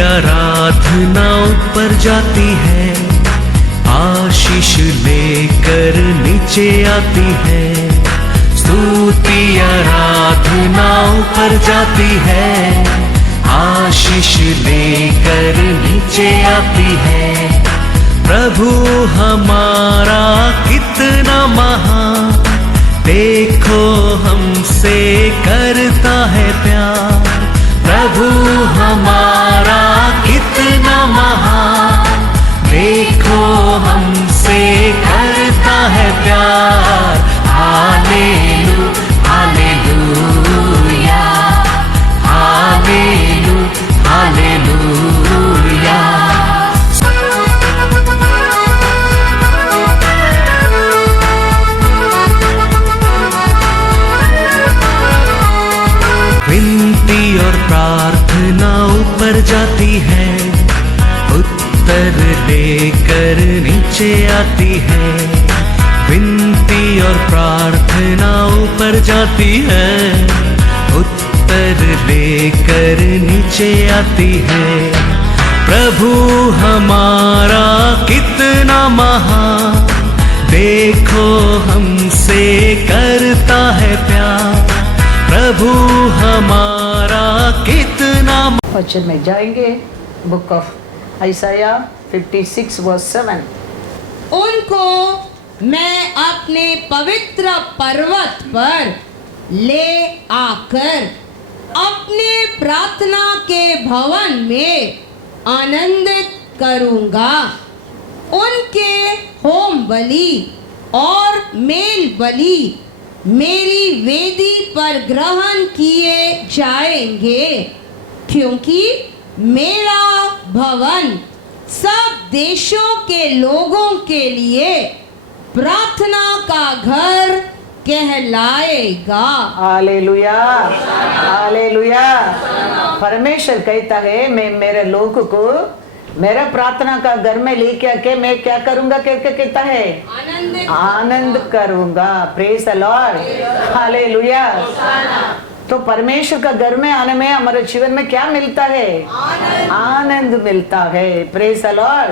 आराधना ऊपर जाती है, आशीष लेकर नीचे आती है। स्तुति आराधना ऊपर जाती है, आशीष लेकर नीचे आती है। प्रभु हमारा कितना महान, देखो हमसे करता है प्यार। प्रभु हमारा कितना महान, देखो हमसे करता है प्यार। Hallelujah hallelujah hallelujah hallelujah. विनती और प्रार्थना ऊपर जाती है, उत्तर लेकर नीचे आती है। विनती और प्रार्थना ऊपर जाती है, उत्तर लेकर नीचे आती है। प्रभु हमारा कितना महान, देखो हमसे करता है प्यार। प्रभु हमारा कितना। वचन में जाएंगे, बुक ऑफ आइसाया 56 वर्स 7। उनको मैं अपने पवित्र पर्वत पर ले आकर अपने प्रार्थना के भवन में आनंदित करूंगा। उनके होम बलि और मेल बलि मेरी वेदी पर ग्रहण किए जाएंगे, क्योंकि मेरा भवन सब देशों के लोगों के लिए प्रार्थना का घर कहलाएगा। Hallelujah hallelujah. परमेश्वर कहता है, मैं मेरे लोग को मेरा प्रार्थना का घर में लेके आके मैं क्या करूंगा, क्या कहता है, आनंद करूंगा। Praise the Lord hallelujah. तो परमेश्वर का घर में आने में हमारे जीवन में क्या मिलता है, आनंद मिलता है। Praise the Lord,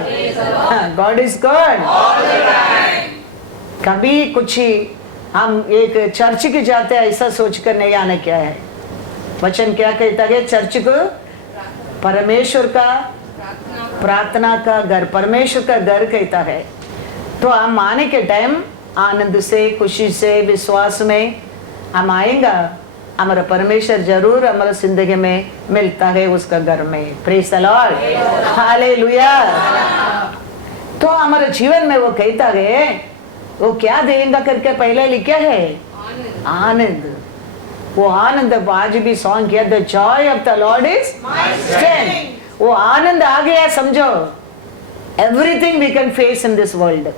God is God. कभी कुछ ही हम एक चर्च के जाते हैं ऐसा सोचकर नहीं आना। क्या है वचन क्या कहता है, चर्च को परमेश्वर का प्रार्थना का घर, परमेश्वर का घर कहता है। तो हम आने के टाइम आनंद से, खुशी से, विश्वास में हम आएंगे। हमारा परमेश्वर जरूर हमारा जिंदगी में मिलता है उसका घर में। Praise the Lord hallelujah. तो हमारे जीवन में वो कहता है, वो क्या देगा करके पहले लिखा है, आनंद। वो आनंद आज भी सॉन्ग किया, the joy of the Lord is my strength. वो आनंद आ गया, समझो everything we can face in this world.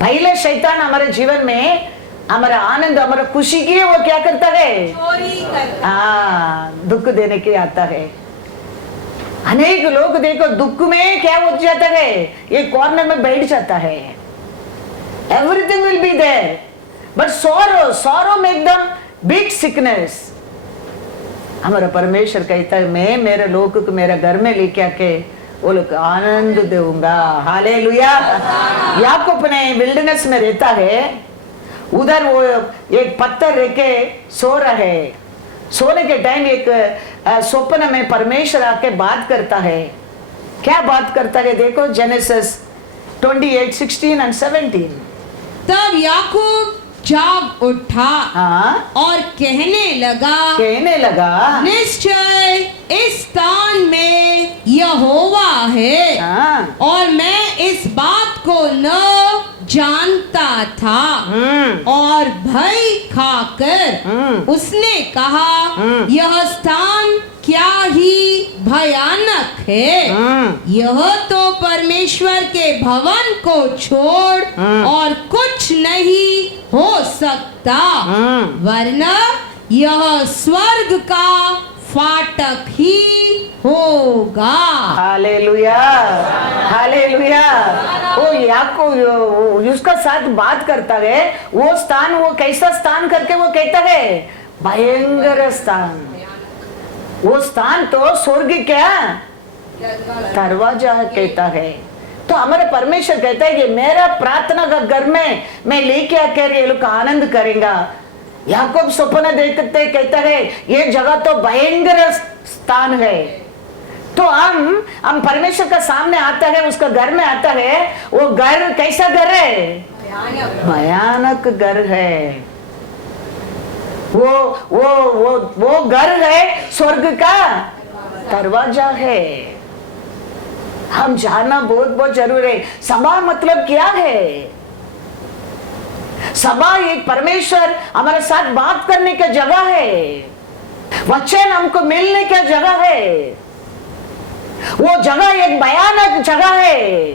पहले शैतान हमारे जीवन में हमारा आनंद, हमारा खुशी की वो क्या करता है, दुख देने के आता है। अनेक लोग देखो दुख में क्या हो जाता है, ये कॉर्नर में बैठ जाता है। Everything will be there but sorrow make them big sickness। हमारा परमेश्वर कहता है, मैं मेरे लोग को मेरे घर में लेके आके वो लोग आनंद दूंगा। हालेलुया। याकूब ने विल्डरनेस में रहता है, उधर वो एक पत्थर लेके सो रहा है। सोने के टाइम एक स्वप्न में परमेश्वर आके बात करता है। क्या बात करता है देखो, जेनेसिस 28:16 and 17। तब याकूब जाग उठा और कहने लगा निश्चय इस स्थान में यहोवा है, और मैं इस बात को न जानता था। और भय खाकर उसने कहा, यह स्थान क्या ही भयानक है। यह तो परमेश्वर के भवन को छोड़ और कुछ नहीं हो सकता, वरना यह स्वर्ग का फाटक ही होगा। Hallelujah hallelujah. वो याकूब उसका साथ बात करता है, वो स्थान, वो कैसा स्थान करके वो कहता है, भयंकर स्थान। वो स्थान तो स्वर्ग क्या दरवाजा कहता है। तो हमारे परमेश्वर कहता है कि मेरा प्रार्थना का घर में मैं लेके आकर ये लोग आनंद करेगा। याकूब सपना देखते कहता है ये जगह तो भयंकर स्थान है। तो हम परमेश्वर का सामने आता है, उसका घर में आता है। वो घर कैसा घर है? भयानक घर है। वो घर है, स्वर्ग का दरवाजा है। हम जानना बहुत बहुत जरूरी है। सभा मतलब क्या है? सभा एक परमेश्वर हमारे साथ बात करने की जगह है, वचन हमको मिलने की जगह है। वो जगह एक भयानक जगह है।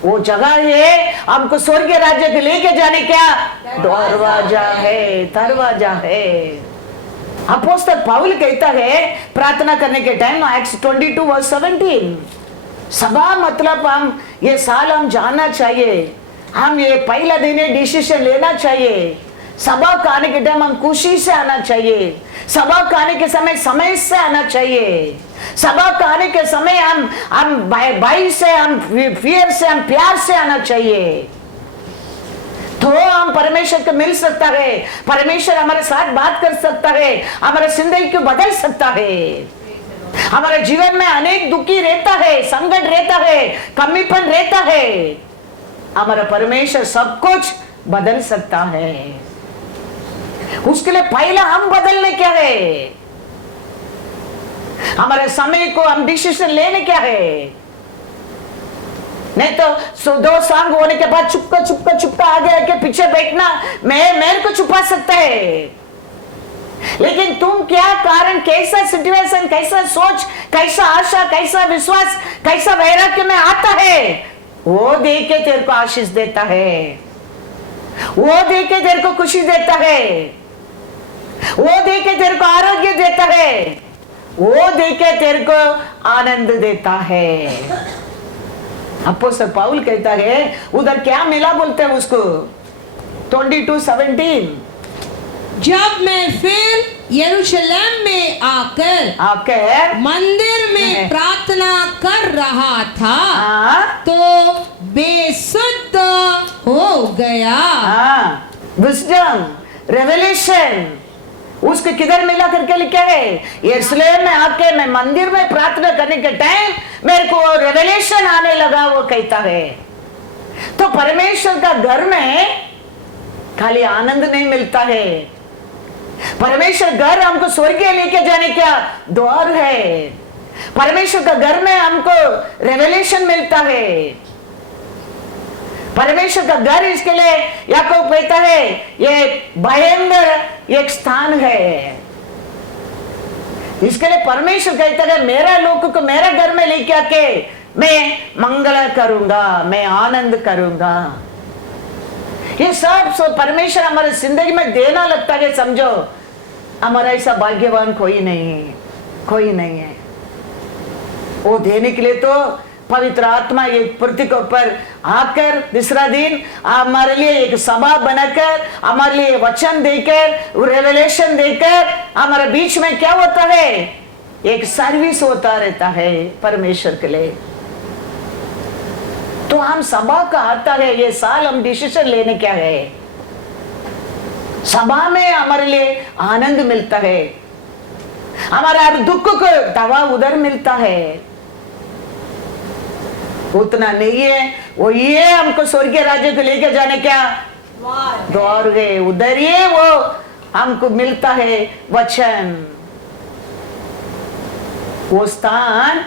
वो जगह है हमको स्वर्गीय राज्य के लेके जाने का दरवाजा है, दरवाजा है। अपोस्तल पौल कहता है प्रार्थना करने के टाइम एक्ट्स 22:17 सभा मतलब हम ये साल हम जानना चाहिए, हम ये पहला दिन डिसीजन लेना चाहिए। सभा का आने के टाइम हम खुशी से आना चाहिए। सभा का आने के समय से आना चाहिए। सभा का आने के समय हम भाई से, हम फियर से, हम प्यार से आना चाहिए। तो हम परमेश्वर को मिल सकता है, परमेश्वर हमारे साथ बात कर सकता है, हमारे जिंदगी को बदल सकता है। हमारे जीवन में अनेक दुखी रहता है, संकट रहता है, कमीपन रहता है, हमारा परमेश्वर सब कुछ बदल सकता है। उसके लिए पहला हम बदलने क्या है? हमारे समय को हम डिसीजन लेने क्या है? नहीं तो दो सांग होने के बाद चुपका आगे के पीछे बैठना मेरे को छुपा सकता है। लेकिन तुम क्या कारण, कैसा सिचुएशन, कैसा सोच, कैसा आशा, कैसा विश्वास, कैसा वैराग्य में आता है, वो देख के तेरे को आशीष देता है, वो देख के तेरे को खुशी देता है, वो देख के तेरे को आरोग्य देता है, वो देख के तेरे को आनंद देता है। अपोस्तल पौल कहता है उधर क्या मिला बोलते हैं उसको 22:17 जब मैं फिर यरूशलेम में आकर मंदिर में प्रार्थना कर रहा था तो बेसुध हो गया। विजडम, रेवलेशन उसको किधर मिला करके लिखा है? यरूशलेम में आके मैं मंदिर में प्रार्थना करने के टाइम मेरे को रेवलेशन आने लगा, वो कहता है। तो परमेश्वर का घर में खाली आनंद नहीं मिलता है, परमेश्वर घर हमको स्वर्गीय लेके जाने का द्वार है। परमेश्वर का घर में हमको रेवलेशन मिलता है। परमेश्वर का घर इसके लिए याकूब कहता है ये भयंकर एक स्थान है। इसके लिए परमेश्वर कहता है मेरा लोग को मेरा घर में लेके आके मैं मंगल करूंगा, मैं आनंद करूंगा। ये सब परमेश्वर हमारे जिंदगी में देना लगता है। समझो हमारा ऐसा भाग्यवान कोई नहीं है, कोई नहीं है। वो देने के लिए तो पवित्र आत्मा एक पृथ्वी के ऊपर आकर दूसरा दिन हमारे लिए एक सभा बनाकर, हमारे लिए वचन देकर, रेवलेशन देकर हमारे बीच में क्या होता है? एक सर्विस होता रहता है परमेश्वर के लिए। तो हम सभा का आता है, ये साल हम डिसीजन लेने क्या है? सभा में हमारे लिए आनंद मिलता है, हमारा दुख को दवा उधर मिलता है। उतना नहीं है वो, ये हमको स्वर्गीय राज्य को लेकर जाने क्या द्वार है, उधर ये वो हमको मिलता है वचन। वो स्थान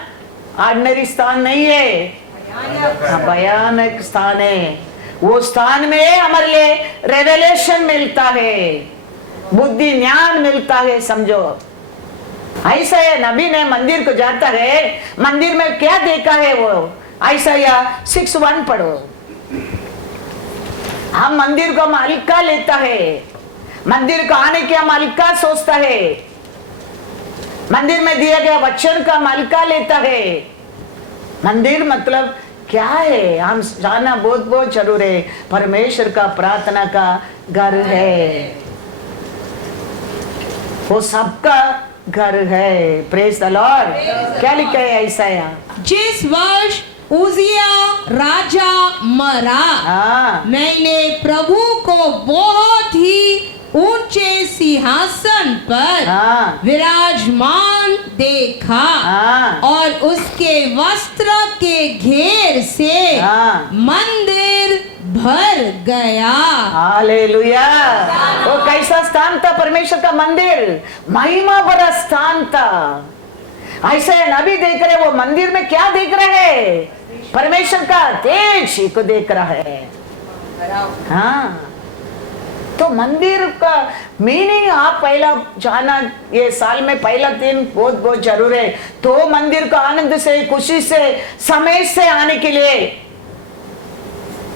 ऑर्डिनरी स्थान नहीं है, भयानक स्थान है। वो स्थान में हमारे लिए रेवलेशन मिलता है, बुद्धि ज्ञान मिलता है। समझो ऐसा है, नबी ने मंदिर को जाता है, मंदिर में क्या देखा है वो? ऐसा 6:1 पढ़ो। हम मंदिर को हम हल्का लेता है, मंदिर को आने के हम हल्का सोचता है, मंदिर में दिया गया वचन का हम हल्का लेता है। मंदिर मतलब क्या है हम जानना बहुत बहुत जरूरी है। परमेश्वर का प्रार्थना का घर है, वो सबका घर है। Praise the Lord. क्या लिखा है ऐसा यहाँ? जिस वर्ष उजिया राजा मरा, मैंने प्रभु को बहुत ही ऊंचे सिंहासन पर विराजमान देखा और उसके वस्त्र के घेर से मंदिर भर गया। हालेलुया। वो कैसा स्थान था? परमेश्वर का मंदिर, महिमा भरा स्थान था। ऐसे नबी देख रहे, वो मंदिर में क्या देख रहे हैं? परमेश्वर का तेज को देख रहा है। हाँ, तो मंदिर का मीनिंग आप पहला जाना, ये साल में पहला दिन बहुत बहुत जरूर है। तो मंदिर को आनंद से, खुशी से, समय से आने के लिए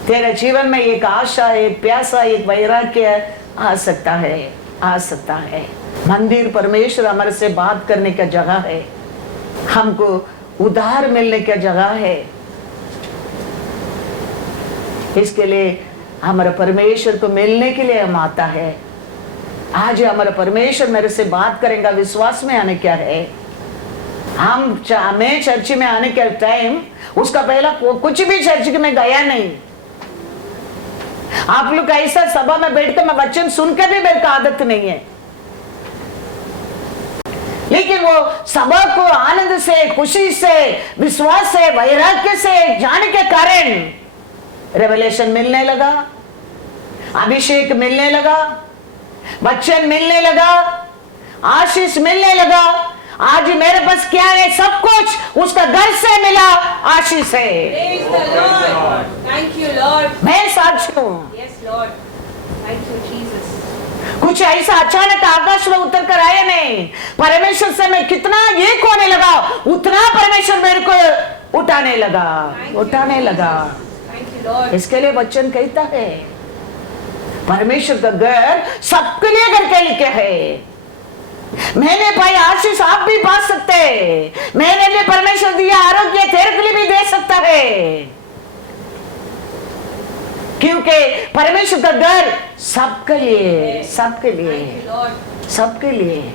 तेरे जीवन में एक आशा, एक प्यासा, एक वैराग्य आ सकता है, आ सकता है। मंदिर परमेश्वर हमारे से बात करने का जगह है, हमको उधार मिलने का जगह है। इसके लिए हमारे परमेश्वर को मिलने के लिए हम आता है। आज हमारा परमेश्वर मेरे से बात करेगा, विश्वास में आने क्या है? हमें चर्च में आने के टाइम उसका पहला कुछ भी चर्च में गया नहीं। आप लोग ऐसा सभा में बैठकर मैं वचन सुनकर भी मेरे को आदत नहीं है, लेकिन वो सभा को आनंद से, खुशी से, विश्वास से, वैराग्य से जाने के कारण रेवलेशन मिलने लगा, अभिषेक मिलने लगा, वचन मिलने लगा, आशीष मिलने लगा। आज मेरे पास क्या है? सब कुछ उसका घर से मिला आशीष है। Thank you, Lord. मैं साक्षी हूँ। Yes, Lord. Thank you, Jesus. कुछ ऐसा अचानक आकाश में उतर कर आया नहीं। परमेश्वर से मैं कितना एक होने लगा, उतना परमेश्वर मेरे को उठाने लगा, उठाने लगा। इसके लिए वचन कहता है परमेश्वर का घर सबके लिए घर के लिए है। मैंने पाई आशीष आप भी पा सकते हैं। मैंने लिए परमेश्वर दिया आरोग्य तेरे के लिए भी दे सकता है, क्योंकि परमेश्वर का घर सबके लिए, सबके लिए, सबके लिए।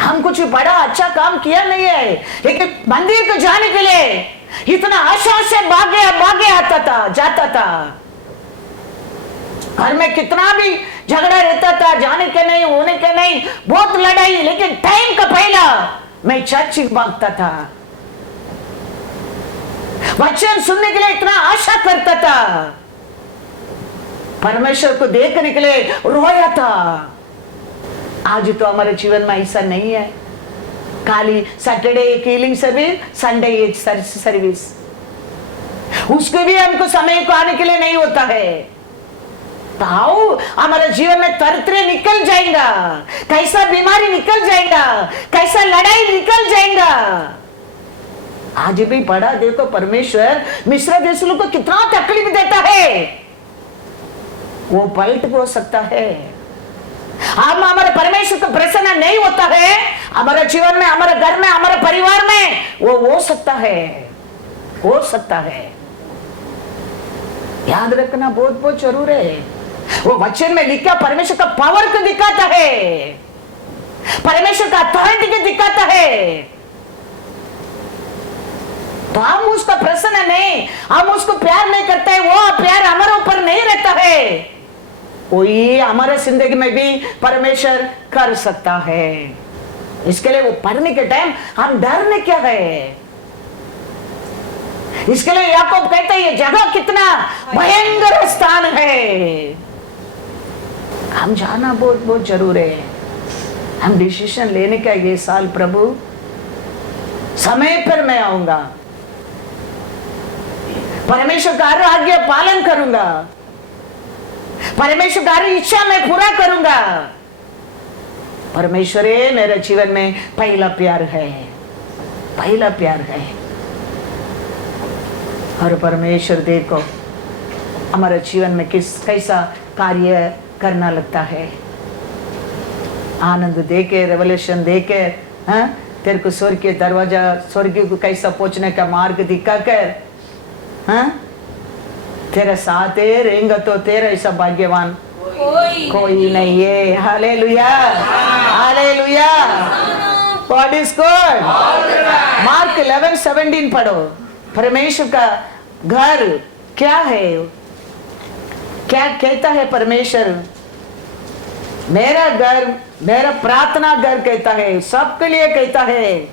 हम कुछ बड़ा अच्छा काम किया नहीं है, लेकिन मंदिर को जाने के लिए इतना आशा से भागे आता था, जाता था। घर में कितना भी झगड़ा रहता था, जाने के नहीं, होने के नहीं, बहुत लड़ाई, लेकिन टाइम का पहला मैं चर्च भागता था। वचन सुनने के लिए इतना आशा करता था, परमेश्वर को देखने के लिए रोया था। आज तो हमारे जीवन में ऐसा नहीं है। खाली सैटरडे एक हीलिंग सर्विस, संडे एक सर्विस, उसके भी हमको समय को आने के लिए नहीं होता है। तो हमारे जीवन में तरतरे निकल जाएगा, कैसा बीमारी निकल जाएगा, कैसा लड़ाई निकल जाएगा। आज भी पढ़ा देखो, परमेश्वर मिस्र देश को कितना तकलीफ देता है, वो पलट हो सकता है। हम हमारे परमेश्वर को प्रसन्न नहीं होता है, हमारे जीवन में, हमारे घर में, हमारे परिवार में, वो हो सकता है, हो सकता है। याद रखना बहुत बहुत जरूर है। वो वचन में लिखा परमेश्वर का पावर को दिखाता है, परमेश्वर का अथॉरिटी को दिखाता है। तो हम उसका प्रसन्न नहीं, हम उसको प्यार नहीं करते हैं, वो प्यार हमारे ऊपर नहीं रहता है। कोई हमारे जिंदगी में भी परमेश्वर कर सकता है। इसके लिए वो पढ़ने के टाइम हम डरने क्या है? इसके लिए याकूब कहते हैं ये जगह कितना भयंकर स्थान है, हम जाना बहुत बहुत जरूर है। हम डिसीजन लेने का ये साल, प्रभु समय पर मैं आऊंगा, परमेश्वर का आज्ञा पालन करूंगा, परमेश्वर का इच्छा मैं पूरा करूंगा। परमेश्वर मेरे जीवन में पहला प्यार है, पहला प्यार है। और परमेश्वर देखो हमारे जीवन में कैसा कार्य करना लगता है। आनंद देके, रेवलेशन देके, हाँ, तेरे को स्वर्ग के दरवाजा, स्वर्ग को कैसा पहुंचने का मार्ग दिखाकर, हाँ, तेरा साथ रहेगा तो तेरा ऐसा भाग्यवान कोई नहीं है। Hallelujah, hallelujah, God is good. Mark 11:17 पढ़ो। परमेश्वर का घर क्या है? क्या कहता है परमेश्वर? मेरा घर, मेरा प्रार्थना घर कहता है, सबके लिए कहता है।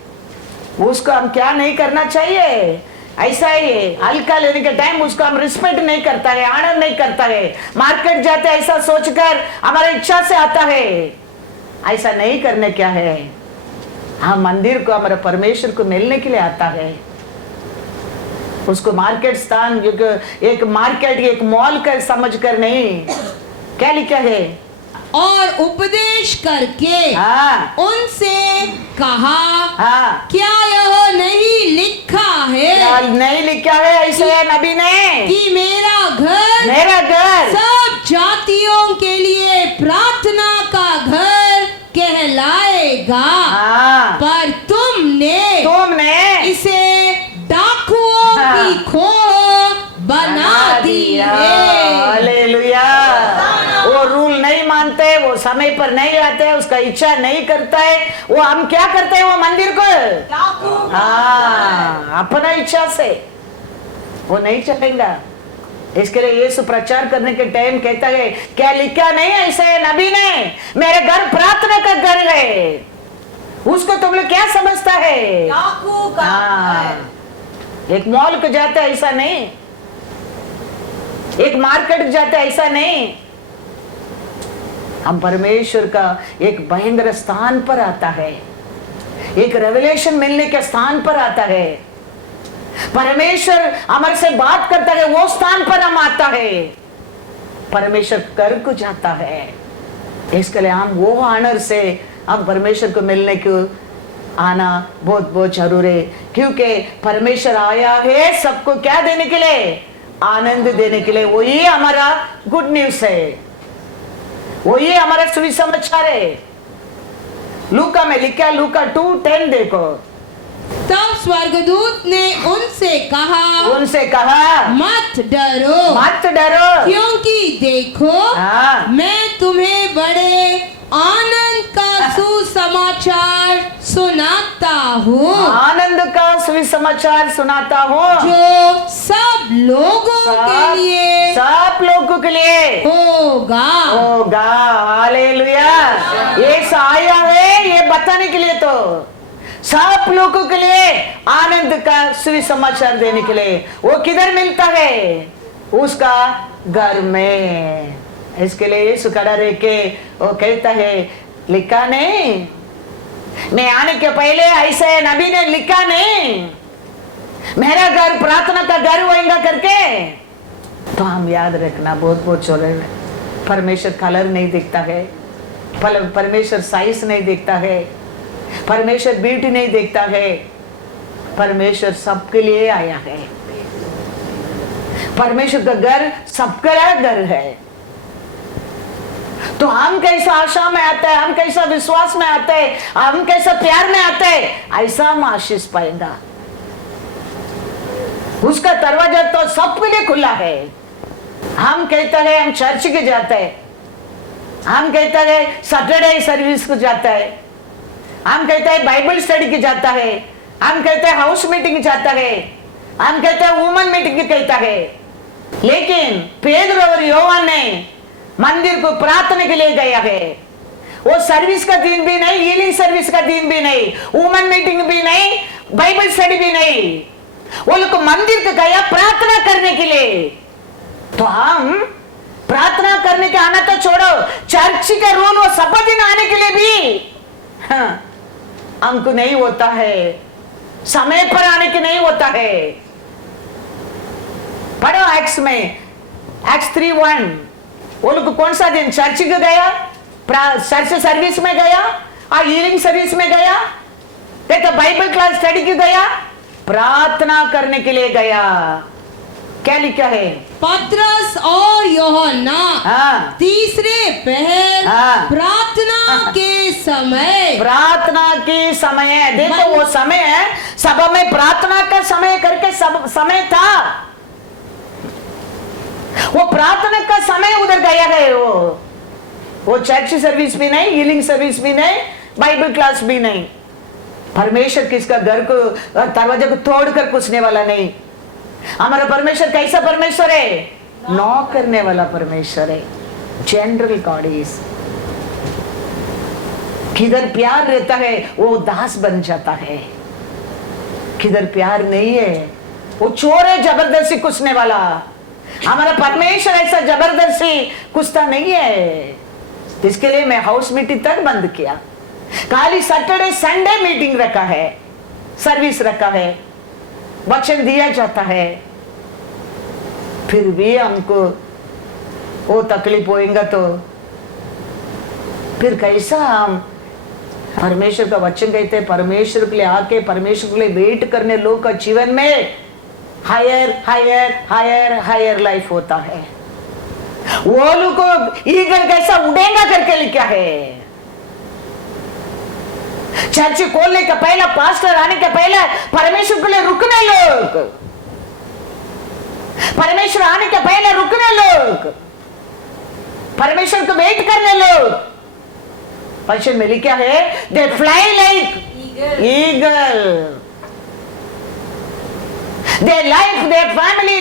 उसको हम क्या नहीं करना चाहिए? ऐसा ही है, हल्का लेने के टाइम उसको हम रिस्पेक्ट नहीं करता है, आनंद नहीं करता है। मार्केट जाते ऐसा सोचकर हमारा इच्छा से आता है, ऐसा नहीं करने क्या है। हम मंदिर को हमारे परमेश्वर को मिलने के लिए आता है। उसको मार्केट स्थान, एक मार्केट, एक मॉल कर समझ कर नहीं। क्या लिखा है? और उपदेश करके उनसे कहा, क्या यह नहीं लिखा है? नहीं लिखा है ऐसे नबी ने कि मेरा घर सब जातियों के लिए प्रार्थना का घर कहलाएगा। पर तुमने इसे डाकुओं की खोह बना दी है। हालेलुया। वो रूल नहीं मानते, वो समय पर नहीं आते, उसका इच्छा नहीं करता है। वो हम क्या करते हैं? वो मंदिर को अपना इच्छा से वो नहीं चलेगा। इसके लिए यीशु प्रचार करने के टाइम कहता है, क्या लिखा नहीं है ऐसे नबी ने? मेरे घर प्रार्थना का घर है। उसको तुम लोग क्या समझता है? एक मॉल को जाते ऐसा नहीं, एक मार्केट जाते ऐसा नहीं। हम परमेश्वर का एक भयंकर स्थान पर आता है, एक रेवलेशन मिलने के स्थान पर आता है। परमेश्वर हमारे से बात करता है, वो स्थान पर हम आता है। परमेश्वर कर को जाता है। इसके लिए हम वो आनर से हम परमेश्वर को मिलने को आना बहुत बहुत जरूरी है। क्योंकि परमेश्वर आया है सबको क्या देने के लिए? आनंद देने के लिए। वही हमारा गुड न्यूज है, वही हमारा सुसमाचार है। लूका में लिखा, लूका 2:10 देखो। तब स्वर्गदूत ने उनसे कहा मत डरो, क्योंकि देखो मैं तुम्हें बड़े आनंद का सुसमाचार सुनाता हूँ। आनंद का सुसमाचार सुनाता हूँ, जो सब लोगों के लिए होगा। हालेलुया। ये आया है ये बताने के लिए, तो सब लोगों के लिए आनंद का सुसमाचार देने के लिए। वो किधर मिलता है? उसका घर में। इसके लिए यीशु खड़ा रह के वो कहता है, लिखा नहीं? मैं आने के पहले ऐसे नबी ने लिखा नहीं मेरा घर प्रार्थना का घर होएगा करके? तो हम याद रखना बहुत बहुत जरूरी है। परमेश्वर कलर नहीं देखता है, परमेश्वर साइज नहीं देखता है, परमेश्वर ब्यूटी नहीं देखता है। परमेश्वर सबके लिए आया है। परमेश्वर का घर सबका घर है। तो हम कैसा आशा में आते हैं, हम कैसा विश्वास में आते हैं, हम कैसा प्यार में आते हैं, ऐसा हम आशीष पाएगा। उसका दरवाजा तो सबके लिए खुला है। हम कहते हैं हम चर्च के जाते हैं, हम कहते हैं सैटरडे सर्विस को जाता है, हम कहते हैं बाइबल स्टडी के जाता है, हम कहते हैं हाउस मीटिंग जाता है, हम कहते हैं वुमन मीटिंग कहता है। लेकिन पेदरो और योहान ने मंदिर को प्रार्थना के लिए गया है। वो सर्विस का दिन भी नहीं, हीलिंग सर्विस का दिन भी नहीं, वुमन मीटिंग भी नहीं, बाइबल स्टडी भी नहीं। वो लोग मंदिर को गया प्रार्थना करने के लिए। तो हम प्रार्थना करने के आना तो छोड़ो, चर्च का रूल वो सब दिन आने के लिए भी हमको नहीं होता है, समय पर आने के नहीं होता है। पढ़ो एक्स में, एक्स 3:1। वो लोग कौन सा दिन चर्च को गया? चर्च सर्विस में गया, और हीलिंग सर्विस में गया, तो बाइबल क्लास स्टडी को गया, प्रार्थना करने के लिए गया। क्या लिखा है? पतरस और यूहन्ना तीसरे पहर प्रार्थना के समय देखो वो समय है, सभा में प्रार्थना का समय करके सब समय था। वो प्रार्थना का समय उधर गया है। वो वो चर्च सर्विस भी नहीं, हीलिंग सर्विस भी नहीं, बाइबल क्लास भी नहीं। परमेश्वर किसका घर को दरवाजे को तोड़कर घुसने वाला नहीं। हमारा परमेश्वर कैसा परमेश्वर है? नॉक करने वाला परमेश्वर है। General God is. किधर प्यार रहता है वो दास बन जाता है, किधर प्यार नहीं है वो चोर है, जबरदस्ती घुसने वाला। हमारा परमेश्वर ऐसा जबरदस्ती घुसता नहीं है। इसके लिए मैं हाउस मीटिंग तक बंद किया। खाली सैटरडे संडे मीटिंग रखा है, सर्विस रखा है, वचन दिया जाता है। फिर भी हमको वो तकलीफ होएगा तो फिर कैसा हम परमेश्वर का वचन कहते हैं, परमेश्वर के लिए आके परमेश्वर के लिए वेट करने लोग का जीवन में higher higher higher higher life होता है। वो लोग को ईगल कैसा उड़ेगा करके लिखा है। चर्च खोलने का पहला, पास्टर आने का पहला परमेश्वर के लिए रुकने लोग, परमेश्वर आने के पहले रुकने लोग, परमेश्वर को वेट करने लोग। वचन में लिखा है they fly like eagle. Their life, their family,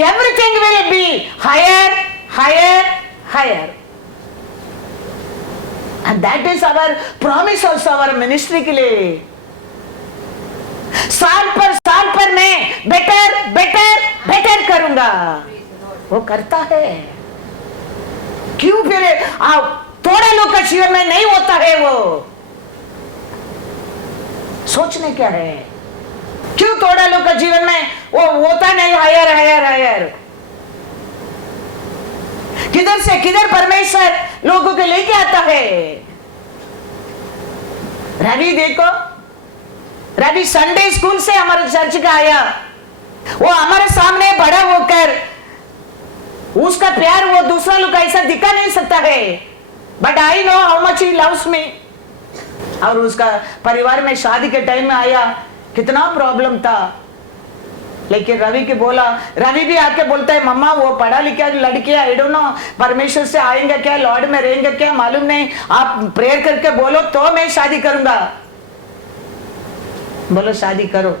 everything will be higher, higher, higher. And that is our promise also our ministry के लिए। साल पर मैं बेटर करूंगा। वो करता है। क्यों फिर थोड़ा लोग का जीवन में नहीं होता है? वो सोचने क्या है? क्यों थोड़ा लोग का जीवन में वो होता नहीं हायर हायर हायर? किधर से किधर परमेश्वर लोगों के लेके आता है? रवि देखो, रवि संडे स्कूल से हमारे चर्च का आया। वो हमारे सामने बड़ा होकर उसका प्यार वो दूसरा लोग ऐसा दिखा नहीं सकता है, but I know how much he loves me. और उसका परिवार में शादी के टाइम में आया, कितना प्रॉब्लम था, लेकिन रवि के बोला, रवि भी आके बोलता है मम्मा वो पढ़ा लिखा लड़की आई डोंट नो परमेश्वर से आएंगे क्या, लॉर्ड में रहेंगे क्या मालूम नहीं, आप प्रेयर करके बोलो तो मैं शादी करूंगा। बोलो शादी करो।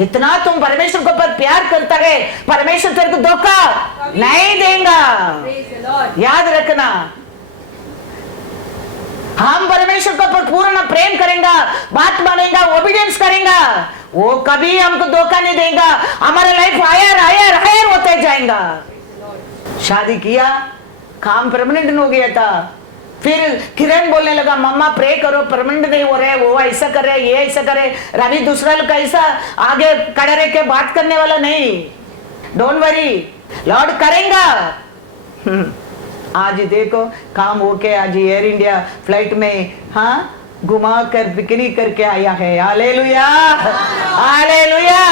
इतना तुम परमेश्वर को पर प्यार करता है, परमेश्वर तेरे को धोखा नहीं देगा, याद रखना। हम परमेश्वर को पर पूर्ण प्रेम करेंगे, बात मानेगा, ओबीडियंस करेंगे, वो कभी हमको धोखा नहीं देगा। हमारा लाइफ हायर हायर हायर होते जाएगा। शादी किया, काम परमानेंट हो गया था। फिर किरण बोलने लगा मम्मा प्रे करो, परमानेंट नहीं हो रहे, वो ऐसा कर रहे, ये ऐसा करे। रवि दूसरा लोग ऐसा आगे खड़े रह के बात करने वाला नहीं। डोंट वरी, लॉर्ड करेंगा। आज देखो काम होके आज एयर इंडिया फ्लाइट में हाँ घुमा कर बिक्री करके आया है। Hallelujah hallelujah.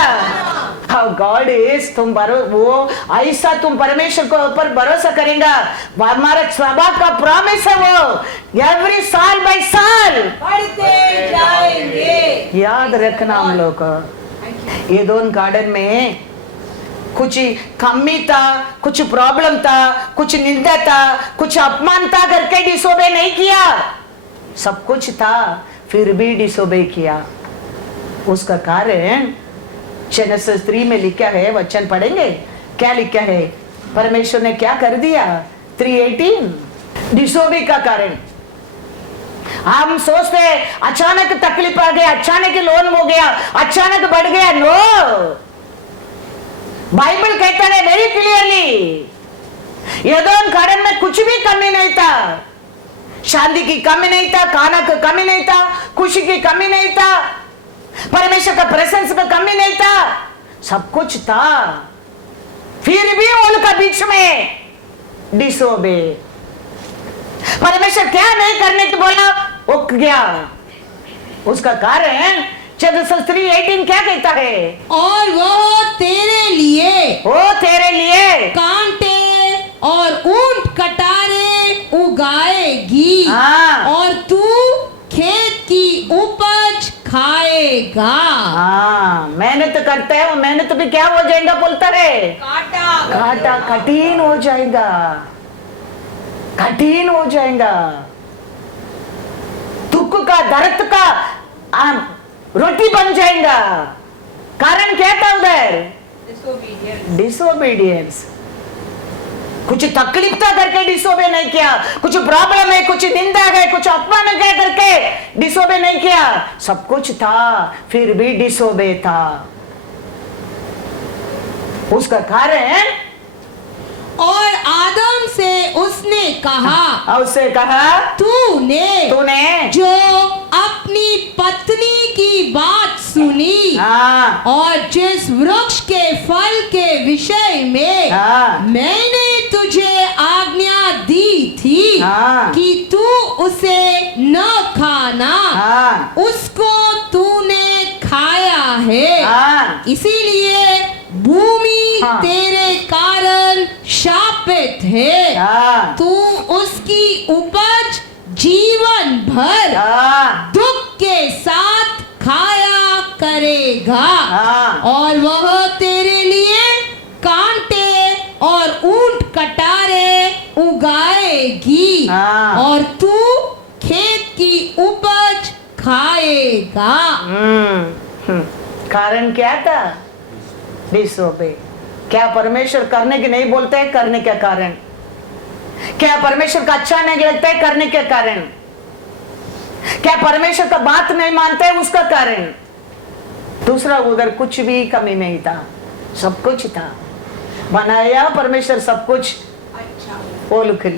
How God is. तुम वो ऐसा तुम परमेश्वर को ऊपर भरोसा करेगा, हमारा स्वभाव का प्रॉमिस है। वो एवरी साल बाय साल बढ़ते जाएंगे। याद रखना हम लोग ये दोनों गार्डन में कुछ कमी था, कुछ प्रॉब्लम था, कुछ निंदा था, कुछ अपमान था करके डिसोबे नहीं किया। सब कुछ था फिर भी डिसोबे किया। उसका कारण जेनेसिस 3 में लिखा है, वचन पढ़ेंगे क्या लिखा है, परमेश्वर ने क्या कर दिया। 3:18 डिसोबे का कारण। हम सोचते अचानक तकलीफ आ गया, अचानक लोन हो गया, अचानक बढ़ गया। नो, बाइबल कहता है वेरी क्लियरली, ये दोनों कारण में कुछ भी कमी नहीं था। शांति की कमी नहीं था, खाना की कमी नहीं था, खुशी की कमी नहीं था, परमेश्वर का प्रेजेंस का कमी नहीं था, सब कुछ था। फिर भी उनका बीच में डिसोबे। परमेश्वर क्या नहीं करने को बोला वो गया। उसका कारण जेनेसिस 3:18 क्या कहता है, और वो तेरे लिए कांटे और ऊंट कटारे उगाएगी और तू खेत की उपज खाएगा। मेहनत करता है, वो मेहनत भी क्या हो जाएगा बोलता है, काटा कठिन हो जाएगा। कठिन हो जाएगा, दुख का दर्द का रोटी बन जाएगा। कारण क्या था उधर? डिसोबीडियंस। कुछ तकलीफ था करके डिसोबे नहीं किया, कुछ प्रॉब्लम है, कुछ निंदा है, कुछ अपमान है करके डिसोबे नहीं किया। सब कुछ था फिर भी डिसोबे था। उसका कारण, और आदम से उसने कहा, उससे कहा तूने जो अपनी पत्नी की बात सुनी और जिस वृक्ष के फल के विषय में मैंने तुझे आज्ञा दी थी कि तू उसे न खाना, उसको तूने खाया है, इसीलिए भूमि तेरे कारण शापित है। तू उसकी उपज जीवन भर दुख के साथ खाया करेगा और वह तेरे लिए कांटे और ऊंट कटारे उगाएगी और तू खेत की उपज खाएगा। कारण क्या था? डिसोबे। क्या परमेश्वर करने की नहीं बोलते हैं? करने का कारण क्या? परमेश्वर का अच्छा नहीं लगता है? करने के कारण क्या? परमेश्वर का बात नहीं मानते हैं? उसका कारण। दूसरा उधर कुछ भी कमी नहीं था, सब कुछ था। बनाया परमेश्वर सब कुछ ओल के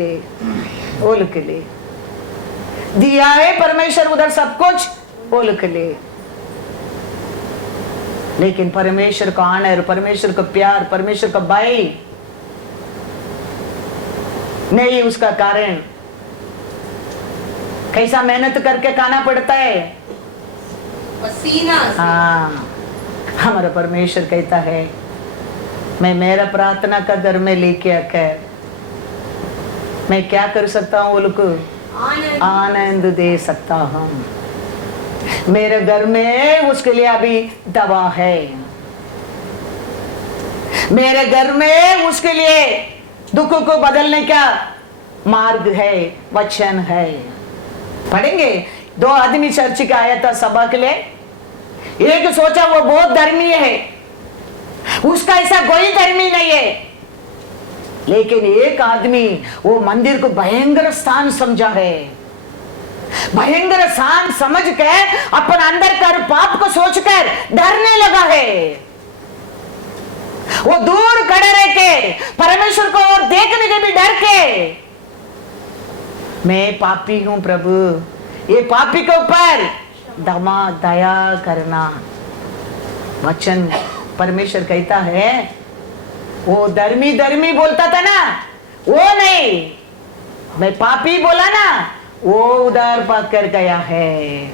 लिए दिया है परमेश्वर उधर सब कुछ ओल के लिए। लेकिन परमेश्वर का ऑनर, परमेश्वर का प्यार, परमेश्वर का भाई नहीं। उसका कारण कैसा मेहनत करके खाना पड़ता है, पसीना से। हमारा परमेश्वर कहता है मैं मेरा प्रार्थना का घर में लेके आकर मैं क्या कर सकता हूँ? उनको आनंद दे सकता हूँ। मेरे घर में उसके लिए अभी दवा है, मेरे घर में उसके लिए दुख को बदलने का मार्ग है, वचन है। पढ़ेंगे। 2 आदमी चर्च का आया था सभा के लिए। एक सोचा वो बहुत धर्मी है, उसका ऐसा कोई धर्मी नहीं है। लेकिन एक आदमी वो मंदिर को भयंकर स्थान समझा है, भयंकर स्थान समझ कर अपन अंदर कर पाप को सोचकर डरने लगा है। वो दूर खड़े रह के परमेश्वर को और देखने के भी डर के, मैं पापी हूं प्रभु, ये पापी के ऊपर दया करना। वचन परमेश्वर कहता है वो धर्मी बोलता था ना, वो नहीं, मैं पापी बोला ना, वो उधर पकड़ गया है।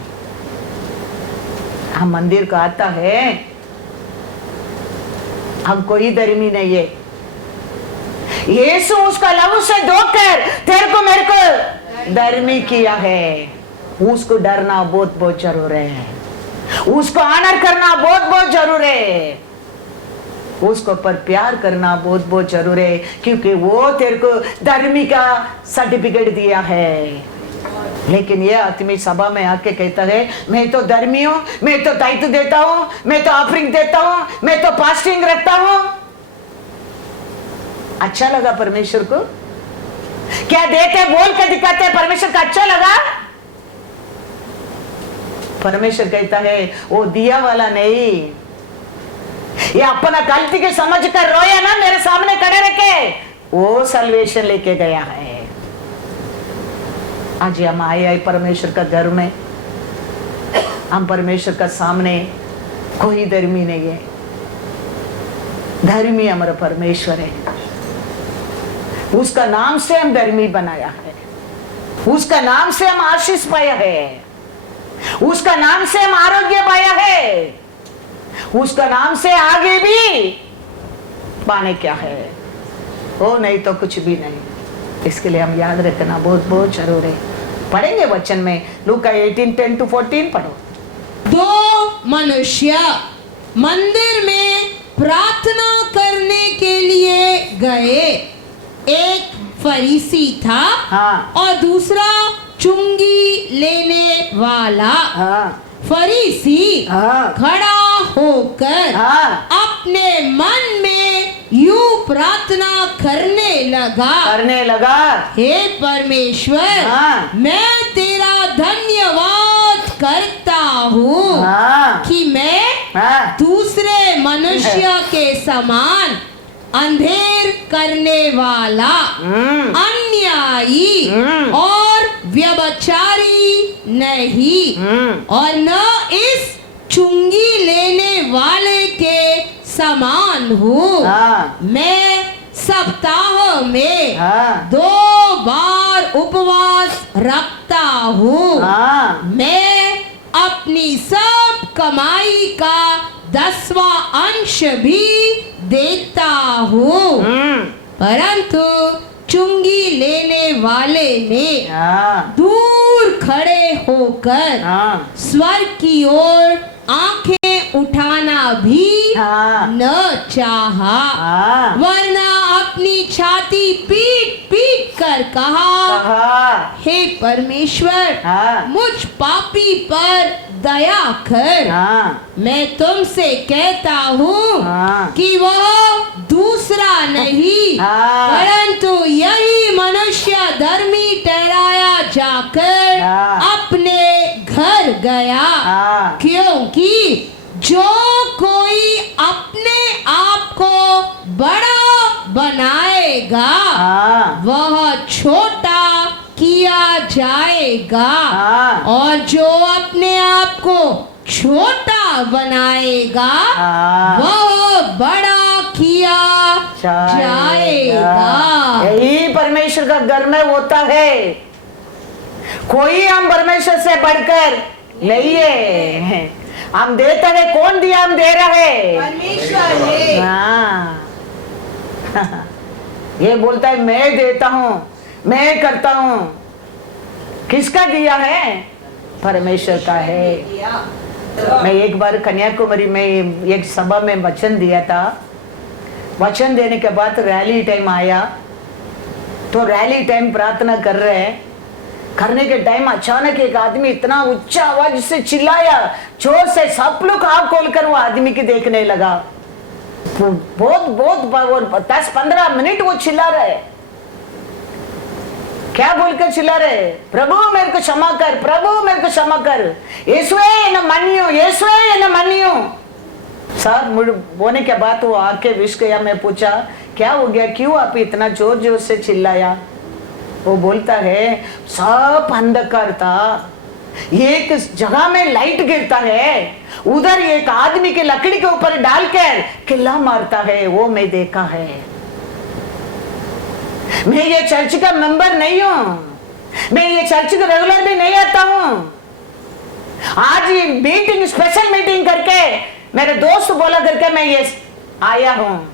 हम मंदिर को आता है, हम कोई धर्मी नहीं है। यीशु उसका लहू से धोकर तेरे को मेरे को धर्मी किया है। उसको डरना बहुत बहुत जरूर है, उसको ऑनर करना बहुत बहुत जरूर है, उसको पर प्यार करना बहुत बहुत जरूर है, क्योंकि वो तेरे को धर्मी का सर्टिफिकेट दिया है। लेकिन ये आदमी सभा में आके कहता है मैं तो धर्मी हूं, मैं तो दायित्व देता हूं, मैं तो ऑफरिंग देता हूं, मैं तो फास्टिंग रखता हूं। अच्छा लगा परमेश्वर को? क्या देखे बोल के दिखाते हैं परमेश्वर का अच्छा लगा? परमेश्वर कहता है वो दिया वाला नहीं, ये अपना गलती के समझ कर रोया ना मेरे सामने खड़े रखे, वो सल्वेशन लेके गया है। आज हम आए परमेश्वर का घर में, हम परमेश्वर का सामने, कोई धर्मी नहीं है, धर्मी हमारा परमेश्वर है। उसका नाम से हम धर्मी बनाया है, उसका नाम से हम आशीष पाया है, उसका नाम से हम आरोग्य पाया है, उसका नाम से आगे भी पाने क्या है, वो नहीं तो कुछ भी नहीं। इसके लिए हम याद रखना बहुत बहुत जरूरी है। पढ़ेंगे वचन में लूका 18:10-14 पढ़ो। 2 मनुष्य मंदिर में प्रार्थना करने के लिए गए, एक फरीसी था हाँ। और दूसरा चुंगी लेने वाला। हाँ फरीसी हाँ खड़ा होकर हाँ अपने मन में यूं प्रार्थना करने लगा, हे परमेश्वर, हाँ। मैं तेरा धन्यवाद करता हूँ हाँ कि मैं हाँ दूसरे मनुष्य के समान अंधेर करने वाला, अन्यायी और व्यभिचारी नहीं, और न इस चुंगी लेने वाले के समान हूँ। हाँ। मैं सप्ताह में हाँ 2 बार उपवास रखता हूँ। हाँ मैं अपनी सब कमाई का 10वां अंश भी देता हूँ। परंतु चुंगी लेने वाले ने हाँ दूर खड़े होकर हाँ स्वर्ग की ओर आंखें उठाना भी हाँ न चाहा, हाँ वरना अपनी छाती पीट पीट कर कहा, हे परमेश्वर, हाँ मुझ पापी पर दया कर। हाँ मैं तुमसे कहता हूँ हाँ। कि वह दूसरा नहीं, हाँ। परंतु यही मनुष्य धर्मी ठहराया जाकर हाँ। अपने घर गया। हाँ। क्योंकि जो कोई अपने आप को बड़ा बनाएगा हाँ वह छोटा किया जाएगा, हाँ। और जो अपने आप को छोटा बनाएगा हाँ। वह बड़ा किया जाएगा। यही परमेश्वर का घर में होता है। कोई हम परमेश्वर से बढ़कर नहीं है। हम देते हैं, कौन दिया? हम दे रहे परमेश्वर ने। हाँ ये बोलता है मैं देता हूँ, मैं करता हूँ। किसका दिया है? परमेश्वर का है। मैं एक बार कन्याकुमारी में एक सभा में वचन दिया था। वचन देने के बाद रैली टाइम आया, तो रैली टाइम प्रार्थना कर रहे हैं। करने के टाइम अचानक एक आदमी इतना ऊंचा आवाज से चिल्लाया, जोर से, सब लोग आँख खोलकर वो आदमी की देखने लगा। बहुत 10-15 मिनट वो चिल्ला रहे। क्या बोलकर चिल्ला रहे? प्रभु मेरे को क्षमा कर, प्रभु मेरे को क्षमा कर, यीशुवे न मनियो, यीशुवे न मनियो। सर बोने के बाद वो आके विश गया। मैं पूछा क्या हो गया, क्यों आप इतना जोर जोर से चिल्लाया? वो बोलता है सब अंधकार था, एक जगह में लाइट गिरता है, उधर एक आदमी के लकड़ी के ऊपर डालकर किल्ला मारता है, वो मैं देखा है। मैं ये चर्च का मेंबर नहीं हूँ, मैं ये चर्च का रेगुलर भी नहीं आता हूँ। आज ये मीटिंग, स्पेशल मीटिंग करके मेरे दोस्त बोला करके मैं ये आया हूँ,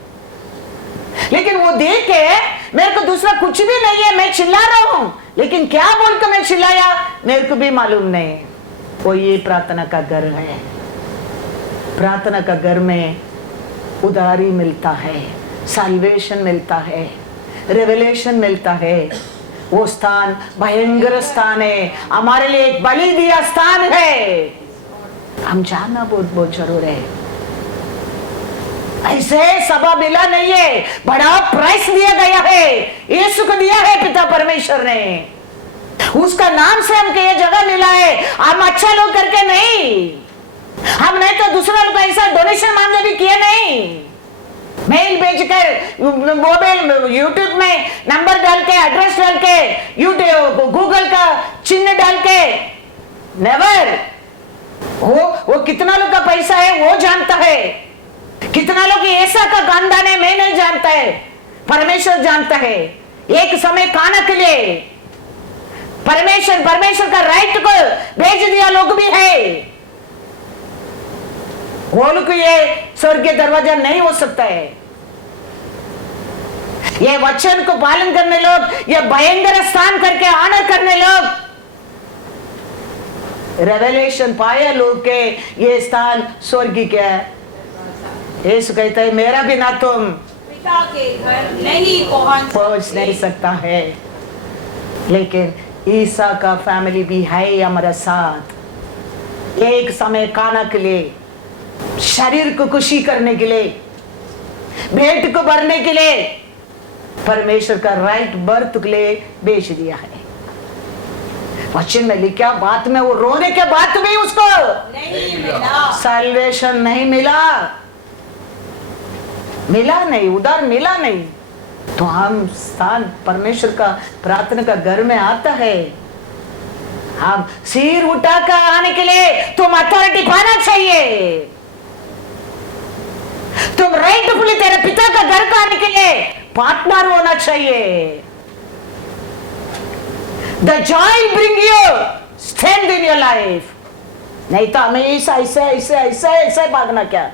लेकिन वो देख के मेरे को दूसरा कुछ भी नहीं है, मैं चिल्ला रहा हूँ, लेकिन क्या बोलकर मैं चिल्लाया मेरे को भी मालूम नहीं। वो ये प्रार्थना का घर है। प्रार्थना का घर में उदारी मिलता है, साल्वेशन मिलता है, रेवलेशन मिलता है। वो स्थान भयंकर स्थान है, हमारे लिए एक बलि दिया स्थान है। हम जानना बहुत जरूर है। ऐसे सभा मिला नहीं है, बड़ा प्राइस दिया गया है, यीशु को दिया है पिता परमेश्वर ने। उसका नाम से हमको ये जगह मिला है। हम अच्छा लोग करके नहीं, हम नहीं तो दूसरा लोग ऐसा डोनेशन मांगने भी किए नहीं। मेल भेजकर, मोबाइल, यूट्यूब में नंबर डाल के, एड्रेस डाल के, यूट्यूब गूगल का चिन्ह डाल के, नेवर। वो कितना लोग का पैसा है वो जानता है, कितना लोग ऐसा का खानदान है मैं नहीं जानता है, परमेश्वर जानता है। एक समय खाना के लिए परमेश्वर का राइट को भेज दिया लोग भी है। वो लोग ये स्वर्ग के दरवाजा नहीं हो सकता है। ये वचन को पालन करने लोग, ये भयंकर स्थान करके आनर करने लोग, रेवलेशन पाया लोग के ये स्थान स्वर्ग क्या है। यीशु कहता है मेरा भी ना तुम पिता के घर नहीं पहुंच नहीं सकता है। लेकिन ईसा का फैमिली भी है हमारे साथ। एक समय खाना के लिए, शरीर को खुशी करने के लिए, पेट को भरने के लिए परमेश्वर का राइट बर्थ के लिए बेच दिया है। वचन में लिखा, बात में वो रोने के बाद भी उसको नहीं मिला, सैल्वेशन नहीं मिला, मिला नहीं, उधर मिला नहीं। तो हम स्थान परमेश्वर का प्रार्थना का घर में आता है। हम सिर उठाकर आने के लिए तुम अथॉरिटी पाना चाहिए। तुम राइटफुली तेरे पिता का घर का आने के लिए पार्टनर होना चाहिए। The joy bring you strength in your life। नहीं तो हमेशा ऐसे ऐसे ऐसे ऐसे भागना क्या।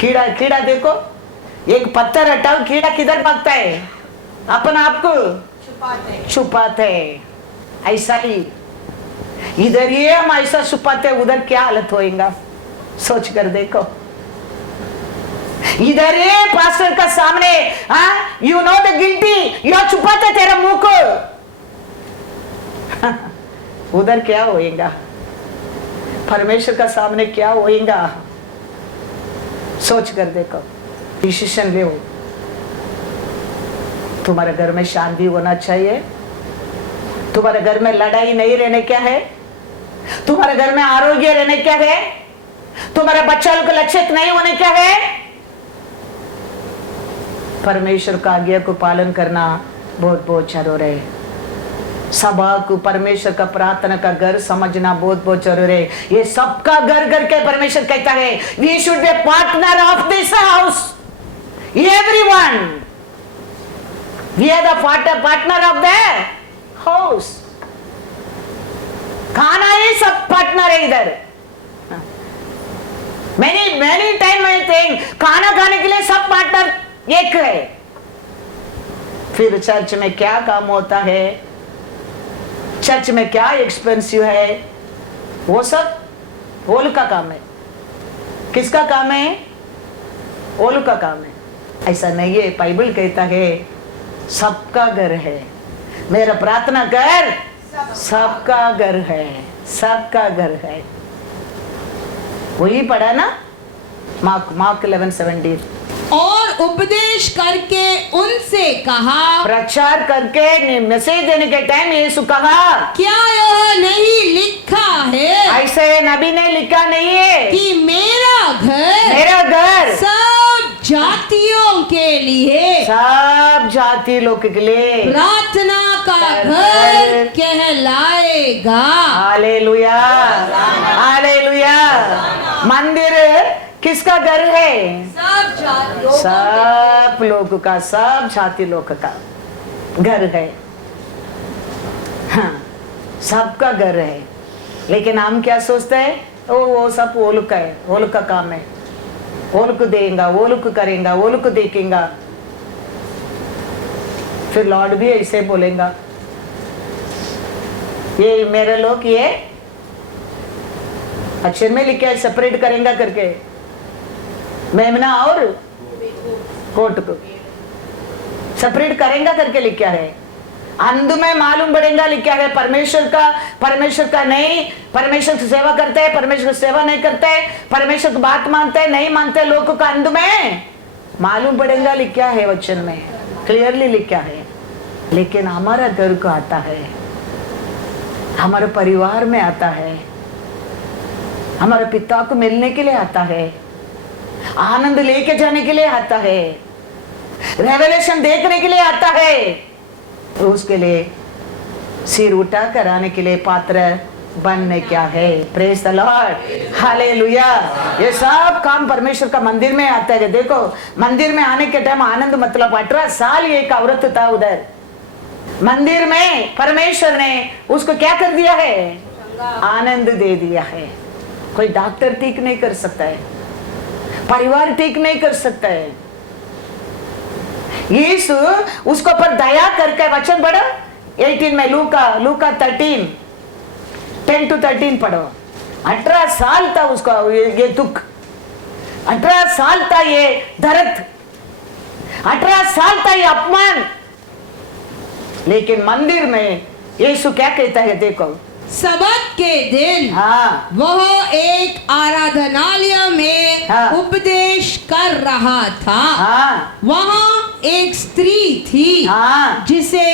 कीड़ा कीड़ा देखो, एक पत्थर हटाओ, कीड़ा किधर भागता है? अपने आप को छुपाते। ऐसा ही इधर ये हम ऐसा छुपाते, उधर क्या हालत होएगा सोच कर देखो। इधर ये पास्टर का सामने, यू नो द गिल्टी, यो छुपाते तेरा मुंह को, उधर क्या होएगा? परमेश्वर का सामने क्या होएगा? सोच कर देखो, डिसीजन ले। तुम्हारे घर में शांति होना चाहिए। तुम्हारे घर में लड़ाई नहीं रहने क्या है? तुम्हारे घर में आरोग्य रहने क्या है? तुम्हारे बच्चों को लक्षित नहीं होने क्या है? परमेश्वर का आज्ञा को पालन करना बहुत बहुत जरूरी है। सभा को परमेश्वर का प्रार्थना का घर समझना बहुत बहुत जरूरी है। ये सबका घर घर के परमेश्वर कहता है, we should be partner of this house, everyone, we are the partner of the house. खाना ही सब पार्टनर है इधर। मैनी टाइम आई थिंक खाना खाने के लिए सब पार्टनर एक है। फिर चर्च में क्या काम होता है, चर्च में क्या एक्सपेंसिव है, वो सब ओल का काम है। किसका काम है? ओल का काम है। ऐसा नहीं है, बाइबल कहता है सबका घर है। मेरा प्रार्थना घर सबका घर है, सबका घर है। वही पढ़ा ना मार्क 11:17। और उपदेश करके उनसे कहा, प्रचार करके मैसेज देने के टाइम यीशु कहा, क्या यह नहीं लिखा है ऐसे नबी ने लिखा नहीं है कि मेरा घर सब जातियों के लिए, सब जाति लोग के लिए प्रार्थना का घर कहलाएगा। Hallelujah, hallelujah. मंदिर किसका घर है? सब लोगों का, सब जाति लोग का घर है। हाँ, सबका घर है। लेकिन हम क्या सोचते हैं, वो सब वो लोग का है, वो लोग का काम है, वो लोग को देगा, वो लोग को करेगा, वो लोग को देखेगा। फिर लॉर्ड भी ऐसे बोलेगा, ये मेरे लोग ये अक्षर में लिखे सेपरेट करेंगे करके, मेमना और कोट को सेपरेट करेंगे करके लिखा है। अंध में मालूम पड़ेगा लिखा है परमेश्वर का नहीं। परमेश्वर की सेवा करते हैं, परमेश्वर की सेवा नहीं करते, परमेश्वर की बात मानते हैं नहीं मानते, लोगों का अंध में मालूम पड़ेगा लिखा है, वचन में क्लियरली लिखा है। लेकिन हमारा घर को आता है, हमारे परिवार में आता है, हमारे पिता को मिलने के लिए आता है, आनंद लेके जाने के लिए आता है, रेवलेशन देखने के लिए आता है। तो उसके लिए सिर उठा कर आने के लिए पात्र बनने क्या है। Praise the Lord, hallelujah. ये सब काम परमेश्वर का मंदिर में आता है। देखो मंदिर में आने के टाइम आनंद मतलब 18 साल एक औरत था उधर मंदिर में, परमेश्वर ने उसको क्या कर दिया है? आनंद दे दिया है। कोई डॉक्टर ठीक नहीं कर सकता है, परिवार ठीक नहीं कर सकता है। यीशु उसको पर दया करके, वचन पढ़ो 18 में, लूका 13 10 to 13 पढ़ो। 18 साल था उसका ये दुख, 18 साल था ये दर्द, 18 साल था ये अपमान, लेकिन मंदिर में यीशु क्या कहता है देखो। सबत के दिन हाँ वह एक आराधनालय में हाँ। उपदेश कर रहा था। हाँ वहाँ एक स्त्री थी हाँ जिसे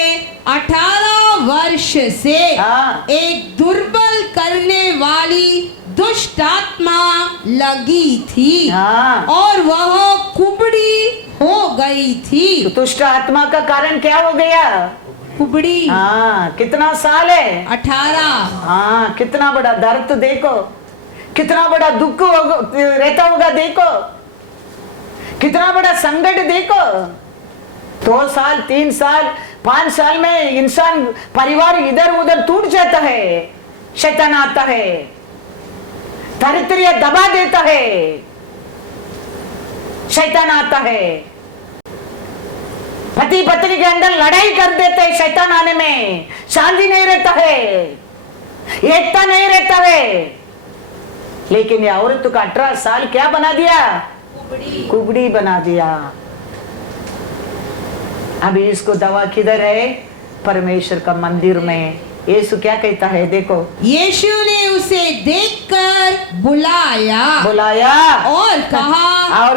18 वर्ष से हाँ। एक दुर्बल करने वाली दुष्ट आत्मा लगी थी हाँ। और वह कुबड़ी हो गई थी। तो दुष्ट आत्मा का कारण क्या हो गया? कुबड़ी। हाँ कितना साल है? 18। हाँ कितना बड़ा दर्द देखो, कितना बड़ा दुख रहता होगा देखो, कितना बड़ा संकट देखो। 2 साल 3 साल 5 साल में इंसान परिवार इधर उधर टूट जाता है, शैतान आता है, दारिद्र्य दबा देता है, शैतान आता है, पति पत्नी के अंदर लड़ाई कर देते हैं, शैतान आने में शांति नहीं रहता है, एकता नहीं रहता है। लेकिन ये औरत का 18 साल क्या बना दिया? कुबड़ी बना दिया। अभी इसको दवा किधर है? परमेश्वर का मंदिर में। यीशु क्या कहता है देखो। यीशु ने उसे देखकर बुलाया और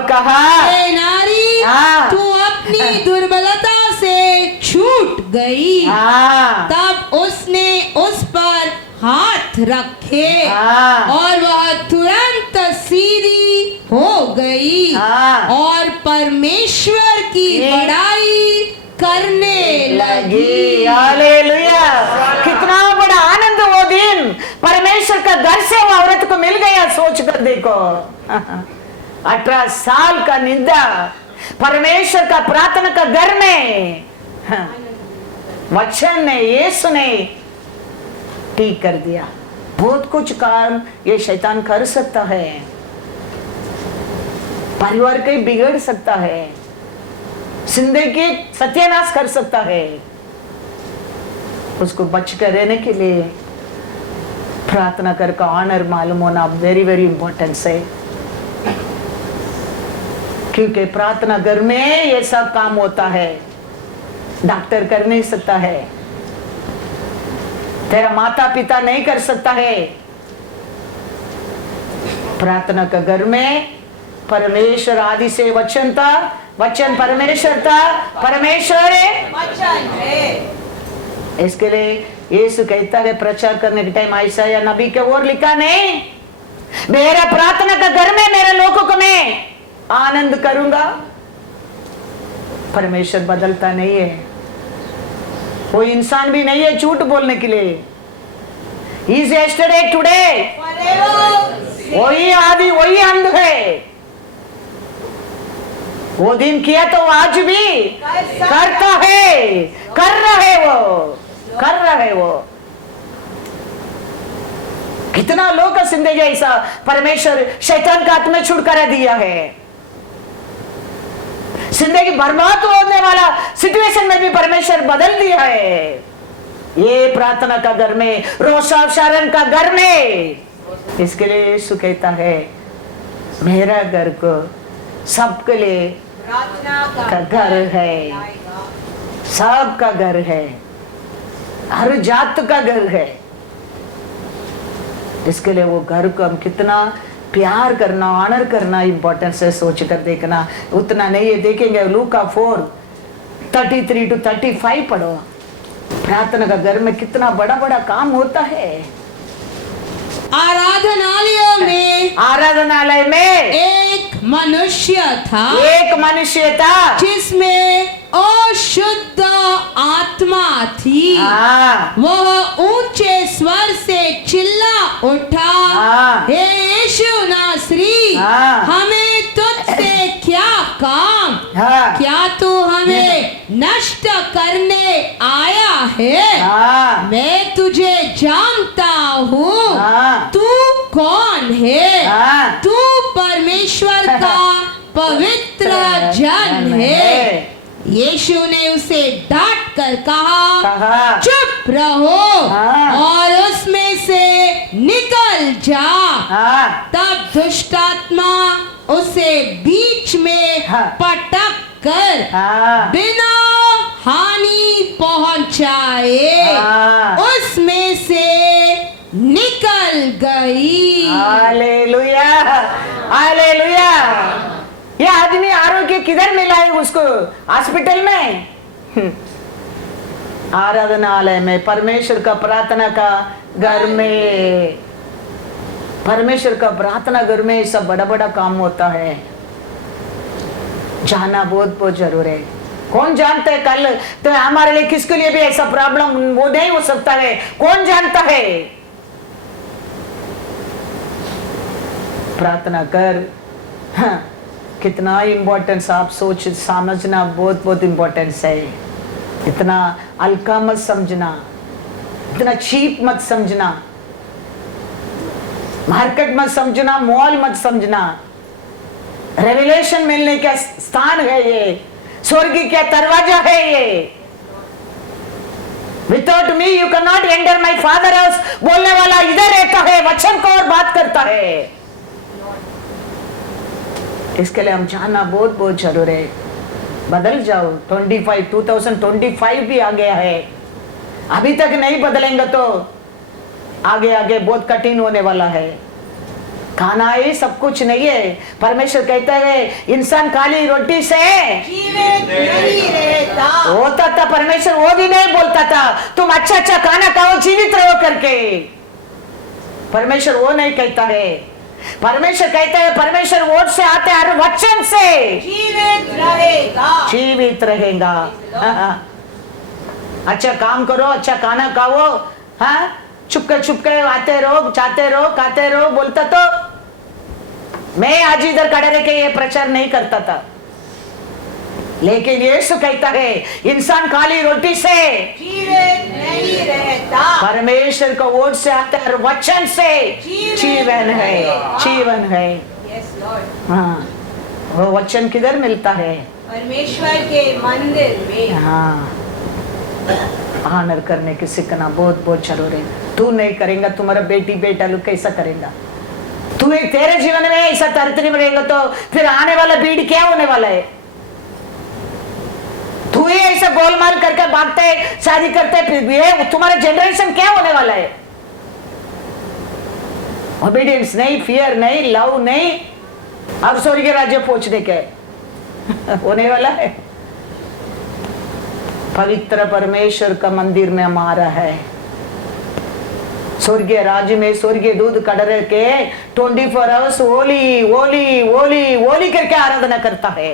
कहा हे नारी, हाँ। तू अपनी दुर्बलता से छूट गई। हाँ। तब उसने उस पर हाथ रखे हाँ। और वह तुरंत सीधी हो गई हाँ। और परमेश्वर की बड़ाई करने लगी। हालेलुया। कितना बड़ा आनंद वो दिन, परमेश्वर का घर से वो औरत को मिल गया। सोच कर देखो 18 साल का निंदा परमेश्वर का प्रार्थना का घर में वचन ने, यीशु ने ठीक कर दिया। बहुत कुछ काम ये शैतान कर सकता है, परिवार के बिगड़ सकता है, जिंदगी सत्यानाश कर सकता है। उसको बच कर रहने के लिए प्रार्थना कर का ऑनर मालूम होना वेरी वेरी इंपॉर्टेंट है, क्योंकि प्रार्थना घर में ये सब काम होता है, डॉक्टर कर नहीं सकता है, तेरा माता पिता नहीं कर सकता है। प्रार्थना का घर में परमेश्वर आदि से वचन था, वचन परमेश्वर था, परमेश्वर है। इसके लिए यीशु कहता है प्रचार करने के टाइम ऐसा या नबी के और लिखा नहीं, मेरा प्रार्थना का घर में मेरे लोगों को मैं आनंद करूंगा। परमेश्वर बदलता नहीं है, वो इंसान भी नहीं है झूठ बोलने के लिए। He is yesterday today, वही आदि वही अंत है। वो दिन किया तो आज भी करता है, कर रहे वो। कितना लोग का जिंदगी ऐसा परमेश्वर शैतान का हाथ में छुटकारा दिया है। जिंदगी बर्बाद होने वाला सिचुएशन में भी परमेश्वर बदल दिया है। ये प्रार्थना का घर में, रोशा शरण का घर में। इसके लिए यीशु कहता है मेरा घर को सबके लिए का घर है, सबका घर है, हर जात का घर है। इसके लिए वो घर को हम कितना प्यार करना, ऑनर करना इंपॉर्टेंस है। सोच कर देखना, उतना नहीं है। देखेंगे लूका 4:33 to 35 पढ़ो। प्रार्थना का घर में कितना बड़ा बड़ा काम होता है। आराधनालय में एक मनुष्य था जिसमें अशुद्ध आत्मा थी। वह ऊंचे स्वर से चिल्ला उठा, हे यीशु नासरी, हमें तुझसे क्या काम? क्या तू हमें नष्ट करने आया है? मैं तुझे जानता हूँ, तू कौन है? तू परमेश्वर का पवित्र जन है। यीशु ने उसे डांट कर कहा चुप रहो और उसमें से निकल जा। तब दुष्ट आत्मा उसे बीच में पटक कर हाँ बिना हानि पहुंचाए हाँ। उसमें से निकल गई। Hallelujah, hallelujah. ये आदमी आरोग्य किधर मिला है उसको? हॉस्पिटल में, आराधनालय में, परमेश्वर का प्रार्थना का घर में। परमेश्वर का प्रार्थना घर में सब बड़ा बड़ा काम होता है, जाना बहुत बहुत जरूर है। कौन जानता है कल तो हमारे लिए किसके लिए भी ऐसा प्रॉब्लम वो नहीं हो सकता है, कौन जानता है? प्रार्थना कर। हाँ, कितना इम्पोर्टेंस आप सोच समझना, बहुत बहुत इम्पोर्टेंस है। इतना हल्का मत समझना, इतना चीप मत समझना, मार्केट मत समझना, मॉल मत समझना। रेवलेशन मिलने का स्थान है ये, स्वर्ग का दरवाजा है ये। Without me you can not enter my father house बोलने वाला इधर रहता है, वचन को और बात करता है। इसके लिए हम जानना बहुत बहुत जरूर है। बदल जाओ। 2025 भी आ गया है, अभी तक नहीं बदलेंगे तो आगे आगे बहुत कठिन होने वाला है। खाना ही सब कुछ नहीं है। परमेश्वर कहता है इंसान खाली रोटी से जीवित नहीं रहता। होता था, परमेश्वर वो भी नहीं बोलता था तुम अच्छा अच्छा खाना खाओ जीवित रहो करके। परमेश्वर वो नहीं कहता है। परमेश्वर कहता है परमेश्वर वोट से आते हर वचन से जीवित रहेगा। जीवित रहेगा। अच्छा काम करो, अच्छा खाना खाओ, हाँ चुपके आते रहो, चाहते रहो, खाते रहो बोलता तो मैं आज इधर खड़े रह के ये प्रचार नहीं करता था। लेकिन यीशु कहता है इंसान खाली रोटी से जीवित नहीं रहता, परमेश्वर को वोट से आते हर वचन से जीवन है, जीवन है। Yes Lord. हाँ, वो वचन किधर मिलता है? परमेश्वर के मंदिर में। हाँ, ऑनर करने की सीखना बहुत बहुत जरूरी है। तू नहीं करेगा, तुम्हारा बेटी बेटा लोग कैसा करेगा? तू एक तेरे जीवन में ऐसा तरतरी में रहेगा तो फिर आने वाला पीढ़ी क्या होने वाला है? तू ही ऐसा गोलमाल करके भागते है, शादी करते है, फिर ये तुम्हारा जनरेशन क्या होने वाला है? ओबीडियंस नहीं, फियर नहीं, लव नहीं, अब स्वर्गीय राज्य पहुंचने के होने वाला है। पवित्र परमेश्वर का मंदिर में हमारा है। स्वर्गीय राज्य में स्वर्गीय दूध कड़र के 24 आवर्स ओली ओली ओली ओली करके आराधना करता है।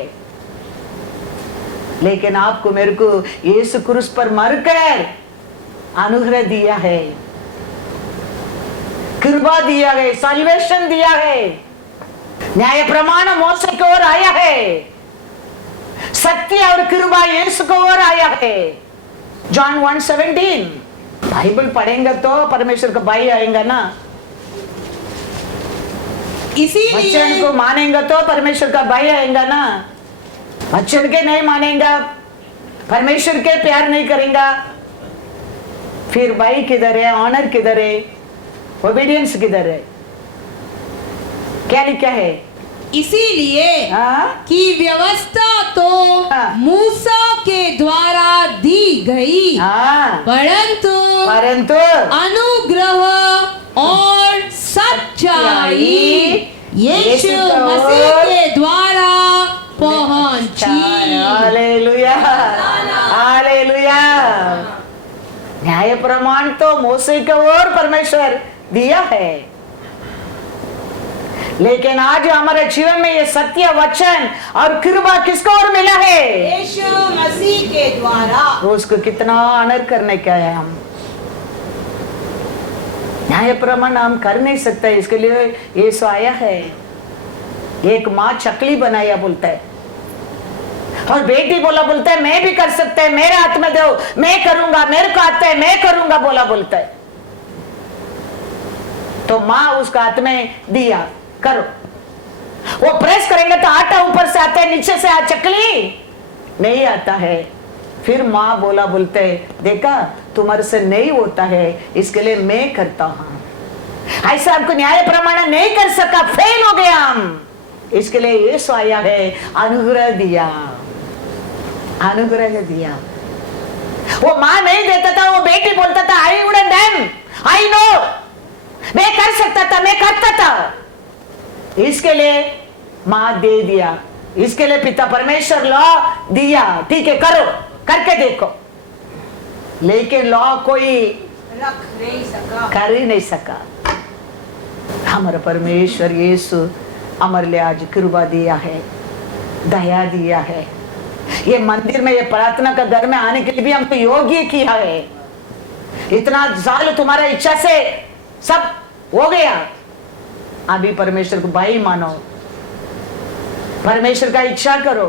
लेकिन आपको मेरे को यीशु क्रूस पर मरकर अनुग्रह दिया है, कृपा दिया है, सल्वेशन दिया है, न्याय प्रमाण मोसे की ओर आया है, सत्य और कृपा यीशु को ओर आया है। जॉन 1:17 बाइबल पढ़ेंगे तो परमेश्वर का भाई आएगा ना। इसीलिए वचन को मानेंगे तो परमेश्वर का भाई आएगा ना। वचन के नहीं मानेगा, परमेश्वर के प्यार नहीं करेगा, फिर भाई किधर है, ऑनर किधर है, ओबीडियंस किधर है? क्या लिखा है? इसीलिए हाँ? कि व्यवस्था तो हाँ। मूसा के द्वारा दी गई, हाँ, परंतु परंतु अनुग्रह और सच्चाई यीशु मसीह के द्वारा पहुंची। Hallelujah, hallelujah. न्याय प्रमाण तो मोसे को और परमेश्वर दिया है, लेकिन आज हमारे जीवन में ये सत्य वचन और कृपा किसको और मिला है? यीशु मसीह के द्वारा। उसको कितना ऑनर करने का है। हम न्याय प्रमाण हम कर नहीं सकते, इसके लिए यीशु आया है। एक माँ चकली बनाया बोलता है और बेटी बोलता है मैं भी कर सकते हैं, मेरे हाथ में दो, मैं करूंगा, मेरे को आता है, मैं करूंगा बोलता है। तो माँ उसका हाथ में दिया, करो। वो प्रेस करेंगे तो आटा ऊपर से आता है, नीचे से चकली नहीं आता है। फिर माँ बोलते देखा तुम्हारे से नहीं होता है, इसके लिए मैं करता हूं। ऐसा आपको न्याय प्रमाण नहीं कर सका, फेल हो गया हम, इसके लिए यीशु आया है, अनुग्रह दिया। अनुग्रह दिया। वो माँ नहीं देता था, वो बेटी बोलता था I would done, I know, मैं कर सकता था, मैं करता था। इसके लिए माँ दे दिया, इसके लिए पिता परमेश्वर लॉ दिया, ठीक है करो, करके देखो। लेकिन लॉ कोई रख नहीं सका, कर ही नहीं सका। हमारा परमेश्वर यीशु हमारे लिए आज कृपा दिया है, दया दिया है। ये मंदिर में, ये प्रार्थना का घर में आने के लिए भी हमको योग्य किया है। इतना साल तुम्हारा इच्छा से सब हो गया, अभी परमेश्वर को भाई मानो, परमेश्वर का इच्छा करो,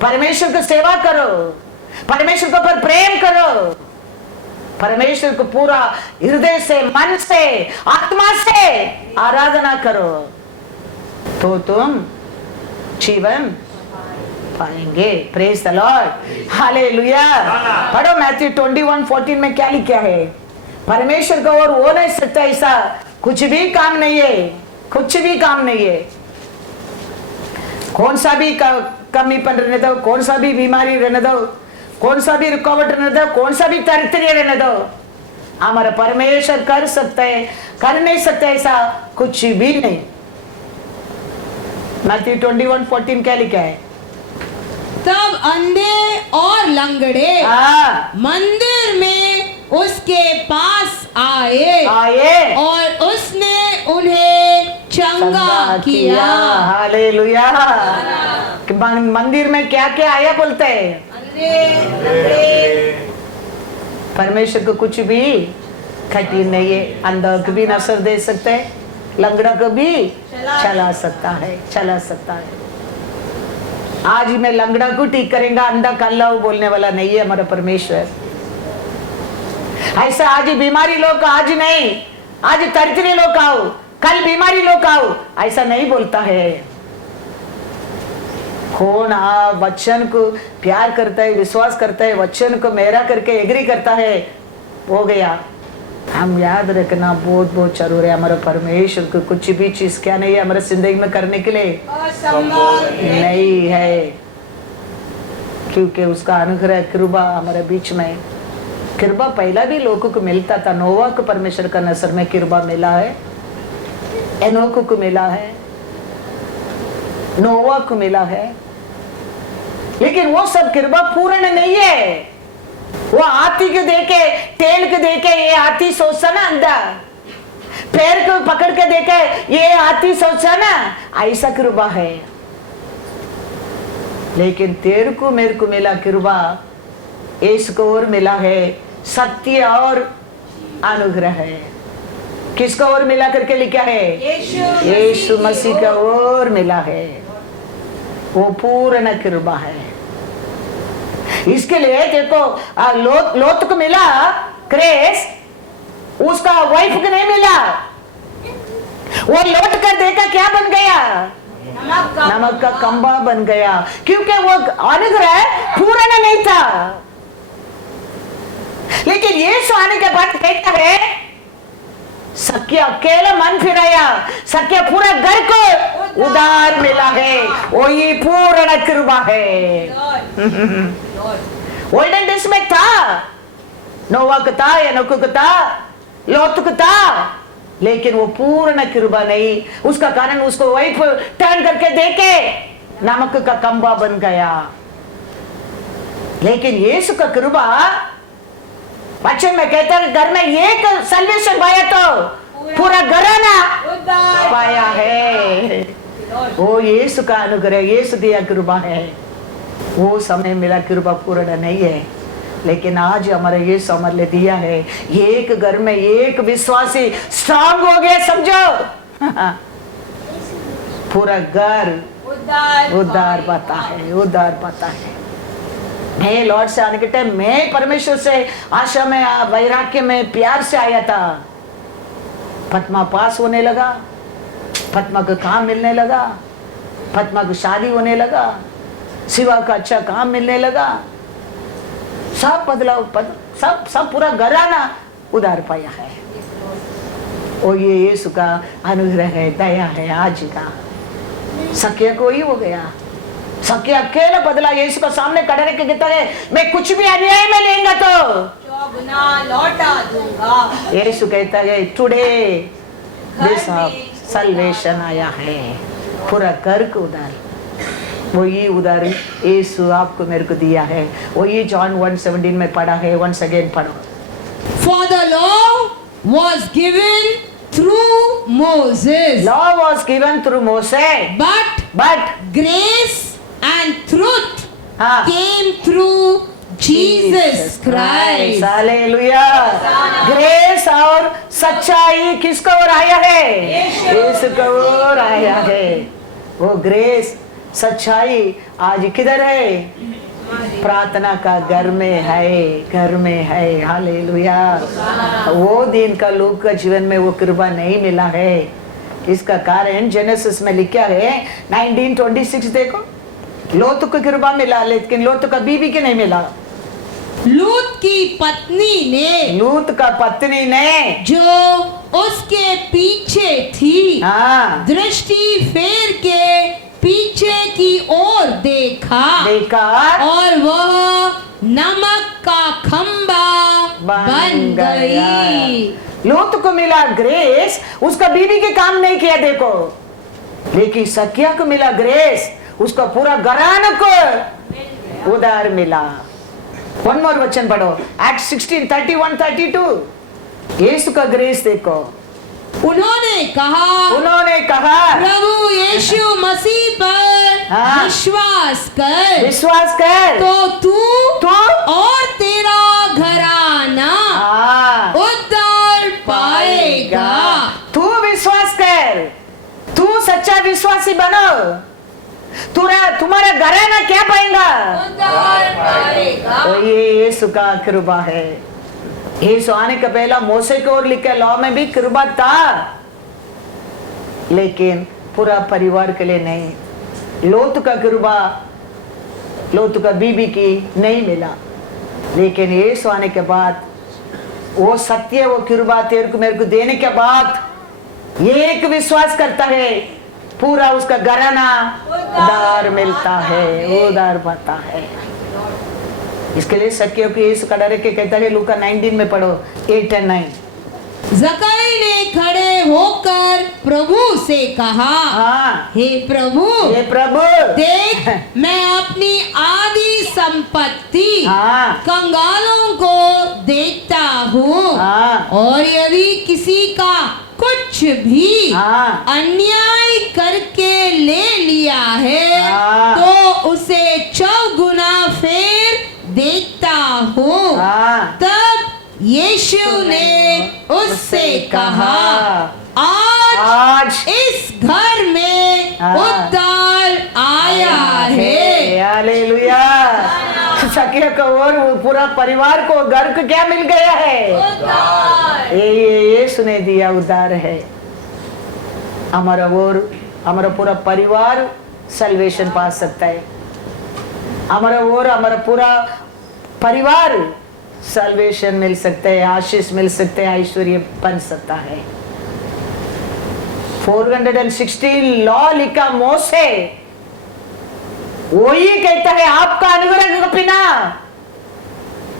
परमेश्वर को सेवा करो, परमेश्वर को पर प्रेम करो, परमेश्वर को पूरा हृदय से, मन से, आत्मा से आराधना करो, तो तुम जीवन पाएंगे। Praise the Lord, hallelujah. पढ़ो मैथ्यू 21:14 में क्या लिखा है? परमेश्वर को और वो नहीं सकता, ऐसा कुछ भी काम नहीं है, कुछ भी काम नहीं है। कौन सा भी कमीपन रहने दो, कौन सा भी बीमारी रहने दो, कौन सा भी रुकावट रहने दो, कौन सा भी दरिद्र रहने दो, हमारा परमेश्वर कर सकता है, कर नहीं सकता ऐसा कुछ भी नहीं। मैथ्यू 21:14 क्या लिखा है? तब अंधे और लंगड़े मंदिर में उसके पास आए और उसने उन्हें चंगा किया। हालेलुया। मंदिर में क्या क्या आया बोलते हैं? परमेश्वर को कुछ भी कठिन नहीं है। अंधा को भी नसर दे सकते हैं, लंगड़ा को भी चला सकता है, चला सकता है। आज मैं लंगड़ा को ठीक करेंगे, अंधा कल्ला बोलने वाला नहीं है हमारा परमेश्वर। ऐसा आज बीमारी लोग, आज नहीं, आज दरिद्र लोग आओ, कल बीमारी लोग आओ, ऐसा नहीं बोलता है। कौन वचन को प्यार करता है, विश्वास करता है, वचन को मेरा करके एग्री करता है, हो गया। हम याद रखना बहुत बहुत जरूरी है। हमारा परमेश्वर को कुछ भी चीज क्या नहीं है हमारे जिंदगी में करने के लिए नहीं है, क्योंकि उसका अनुग्रह कृपा हमारे बीच में। कृपा पहला भी लोगों को मिलता था। नोवा को परमेश्वर का नजर में कृपा मिला है, एनोक को मिला है, नोवा को मिला है, लेकिन वो सब कृपा पूर्ण नहीं है। वो हाथी को देखे, तेल को देखे, ये हाथी सोचता ना अंधा, पैर को पकड़ के देखे, ये हाथी सोचता ना, ऐसा कृपा है। लेकिन तेरे को मेरे को मिला कृपा, इसको और मिला है सत्य और अनुग्रह है। किसको और मिला करके लिखा है? यीशु मसीह का और मिला है, वो पूर्ण कृपा है। इसके लिए देखो, लोत को मिला ग्रेस, उसका वाइफ को नहीं मिला। वो लौट कर देखा क्या बन गया? नमक का कंबा बन गया, क्योंकि वो अनुग्रह पूर्ण नहीं था। लेकिन यीशु आने के बाद कहता है, सत्य अकेला मन फिराया, सत्य पूरा घर को उधार मिला है, वो ये पूर्ण कृपा है। ओल्डन डेज में था, नोवा को था, एनोक को था, लोत को था, लेकिन वो पूर्ण कृपा नहीं। उसका कारण उसको वाइफ टर्न करके देखे, नमक का कंबा बन गया। लेकिन यीशु का कृपा, बच्चे में कहता है घर में एक सल्वेशन पाया तो पूरा घराना पाया है। वो यीशु का अनुग्रह, यीशु दिया कृपा है। वो समय मिला कृपा पूर्ण नहीं है, लेकिन आज हमारे यीशु हमारे लिए दिया है। एक घर में एक विश्वासी स्ट्रांग हो गया, समझो पूरा घर उद्धार पाता है, उद्धार पाता है। मैं लॉर्ड से आने के टाइम मैं परमेश्वर से आशा में, वैराग्य में, प्यार से आया था। पद्मा पास होने लगा, पद्मा को काम मिलने लगा, पद्मा को शादी होने लगा, शिवा का अच्छा काम मिलने लगा, सब बदलाव, सब पूरा घराना उधार पाया है। और ये यीशु का अनुग्रह है, दया है। आज का सख्य को ही हो गया, सखी अकेला बदला यीशु को सामने खड़े रख के कहता है मैं कुछ भी अन्याय में लेंगा तो चौगुना लौटा दूंगा। यीशु कहता है टुडे दिस सल्वेशन आया है, पूरा घर को उधार, वही उधार यीशु आपको मेरे को दिया है। वही जॉन 1:17 में पढ़ा है, वंस अगेन पढ़ो। For the law was given through Moses, Law was given through Moses, but grace and truth हाँ, came through Jesus Christ. Hallelujah. Grace और सच्चाई किसको ओर आया है? यीशु को ओर आया है। वो ग्रेस सच्चाई आज किधर है? प्रार्थना का घर में है, घर में है। हालेलुया। वो दिन का लोग का जीवन में वो कृपा नहीं मिला है। इसका कारण जेनेसिस में लिखा है 19:26 देखो, लोत को कृपा मिला लेकिन लोत का बीवी के नहीं मिला। लूत की पत्नी ने, लूत का पत्नी ने जो उसके पीछे थी, हाँ दृष्टि फेर के पीछे की ओर देखा देखा और वह नमक का खंबा बन गई। लूत को मिला ग्रेस, उसका बीवी के काम नहीं किया देखो, लेकिन सकिया को मिला ग्रेस, उसका पूरा घराना को उधार मिला। वन मोर वचन पढ़ो, Acts 16:31-32। यीशु का ग्रेस देखो। उन्होंने कहा प्रभु यीशु मसीह पर हाँ, विश्वास कर तो तू और तेरा घराना हाँ, उद्धार पाएगा। तू विश्वास कर, तू सच्चा विश्वासी बनो, तुम्हारा घराना क्या पाएगा? उद्धार पाएगा। तो ये यीशु का कृपा है। यीशु आने का पहला मूसे की ओर लिखा लॉ में भी कृपा था, लेकिन पूरा परिवार के लिए नहीं। लोत का कृपा लोत का बीबी की नहीं मिला, लेकिन यीशु आने के बाद वो सत्य, वो कृपा तेरे को मेरे को देने के बाद एक विश्वास करता है, पूरा उसका घराना उधार मिलता है, उधार पाता है। इसके लिए सत्यों की यीशु खड़ा रह के कहता है, लूका 19 में पढ़ो 8 और 9। जक्कई ने खड़े होकर प्रभु से कहा, हाँ, हे प्रभु देख मैं अपनी आधी संपत्ति हाँ, कंगालों को देता हूँ, हाँ, और यदि किसी का कुछ भी हाँ, अन्याय करके ले लिया है हाँ, तो उसे 4 गुना फेर देता हूँ। हाँ। तब यीशु ने उससे कहा, आज इस घर में हाँ, उद्धार आया है। हालेलुया। सकिया को और पूरा परिवार को, घर को क्या मिल गया है? ये यीशु ने दिया उद्धार है। हमारा पूरा परिवार सल्वेशन पा सकता है। हमारा पूरा परिवार सल्वेशन मिल सकता है, आशीष मिल सकते हैं, ऐश्वर्य बन सकता है। 416 लॉ लिखा मोसे, वही कहता है आपका अनुग्रह के बिना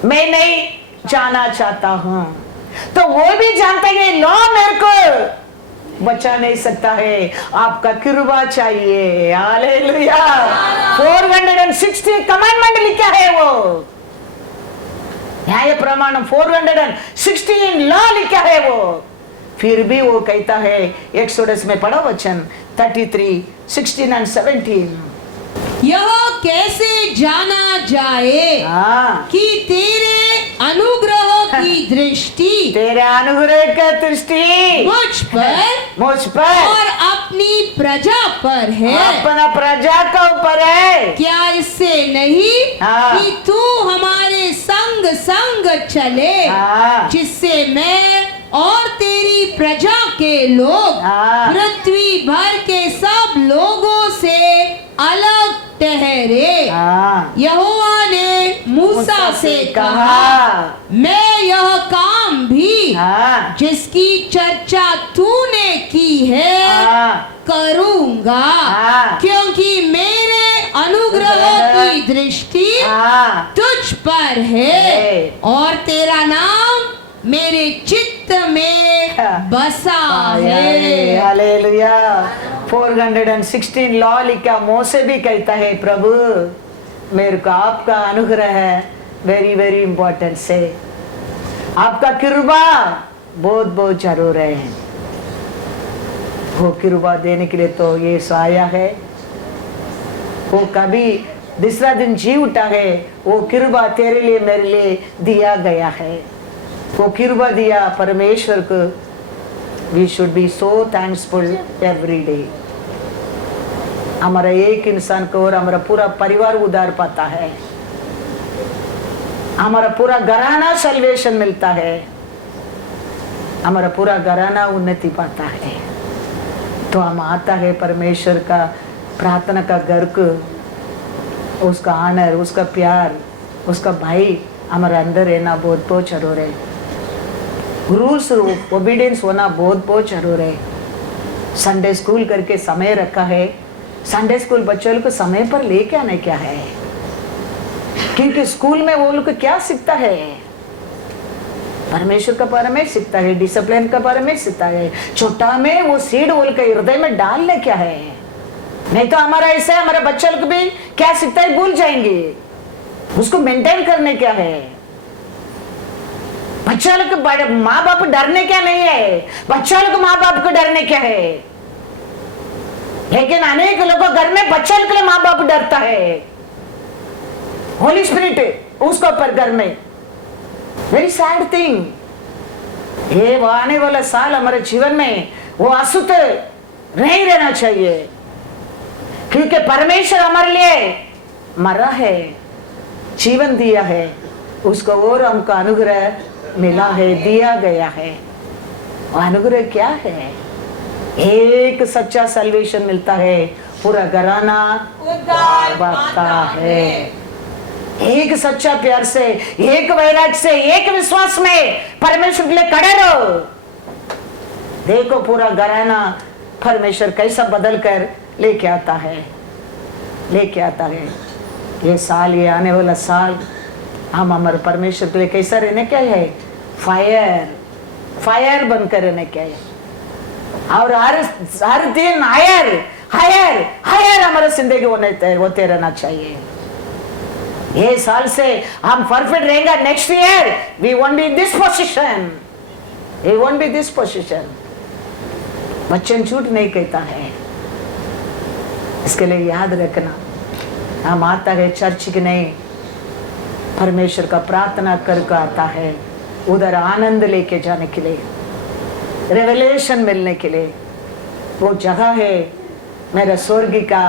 मैं नहीं जाना चाहता हूं। तो वो भी जानते हैं लॉ मेरे को बचा नहीं सकता है, आपका कृपा चाहिए। हालेलुया। 460 कमांडमेंट लिखा है, वो न्याय प्रमाण 416 लॉ लिखा है वो, फिर भी वो कहता है, एक्सोडस में पढ़ो वचन 33, 16 और 17। यह कैसे जाना जाए हाँ, कि तेरे अनुग्रह की दृष्टि तेरे अनुग्रह का दृष्टि मुझ पर और अपनी प्रजा पर है, अपना प्रजा का ऊपर है। क्या इससे नहीं हाँ, कि तू हमारे संग संग चले, हाँ, जिससे मैं और तेरी प्रजा के लोग हाँ, पृथ्वी भर के सब लोगों से अलग ठहरे। हाँ, यहोवा ने मूसा से कहा, मैं यह काम भी हाँ, जिसकी चर्चा तूने की है हाँ, करूंगा, हाँ, क्योंकि मेरे अनुग्रह दृष्टि हाँ तुझ पर है है। और तेरा नाम मेरे चित्त में बसा है। हालेलुया। 416 लॉ लिखा, मोसे भी कहता है प्रभु मेरे को आपका अनुग्रह है वेरी वेरी इंपॉर्टेंट से, आपका कृपा बहुत बहुत जरूर है। वो कृपा देने के लिए तो ये आया है, वो कभी दूसरा दिन जी उठा है, वो कृपा तेरे लिए मेरे लिए दिया गया है। वो कृपा दिया परमेश्वर को, we should be so thankful every day. हमारा एक इंसान को और हमारा पूरा परिवार उद्धार पाता है, हमारा पूरा घराना सल्वेशन मिलता है, हमारा पूरा घराना उन्नति पाता है। तो हम आता है परमेश्वर का प्रार्थना का घर को, उसका आनर, उसका प्यार, उसका भाई हमारे अंदर रहना बहुत बहुत जरूर है। रूल्स ओबीडियंस होना बहुत बहुत जरूर है। संडे स्कूल करके समय रखा है, संडे स्कूल बच्चों को समय पर लेके आने क्या है, क्योंकि स्कूल में वो लोग क्या सीखता है, परमेश्वर का बारे में सीखता है, डिसिप्लिन का बारे में सीखता है। छोटा में वो सीड वो के हृदय में डालने क्या है, नहीं तो हमारा ऐसा हमारे बच्चे लोग भी क्या सीखता है भूल जाएंगे, उसको मेंटेन करने क्या है। बच्चा लोग माँ बाप डरने क्या नहीं है, बच्चा लोग माँ बाप को डरने क्या है, लेकिन अनेक लोगों घर में बच्चा के लिए माँ बाप डरता है। होली स्पिरिट उसको ऊपर घर में, वेरी सैड थिंग। ये वो आने वाला साल हमारे जीवन में वो अशुद्ध नहीं रहना चाहिए, क्योंकि परमेश्वर हमारे लिए मरा है, जीवन दिया है, उसको और हमको अनुग्रह मिला है, दिया गया है। वो अनुग्रह क्या है, एक सच्चा सल्वेशन मिलता है, पूरा घराना उद्धार पाता है। एक सच्चा प्यार से, एक वैराग्य से, एक विश्वास में परमेश्वर के लिए खड़े रहो। देखो पूरा घराना परमेश्वर कैसा बदल कर लेके आता है, लेके आता है। ये साल, ये आने वाला साल हम हमारे परमेश्वर के लिए कैसा रहने क्या है, फायर फायर बनकर रहने क्या है, और हर दिन हायर हायर हायर हमारे जिंदगी होते रहना चाहिए। ये साल से हम परफेक्ट रहेंगे, next year we won't be this position, we won't be this position. वचन झूठ नहीं कहता है, इसके लिए याद रखना। हम आता है चर्च की नहीं, परमेश्वर का प्रार्थना करके आता है, उधर आनंद लेके जाने के लिए, रेवलेशन मिलने के लिए। वो जगह है मेरा स्वर्ग का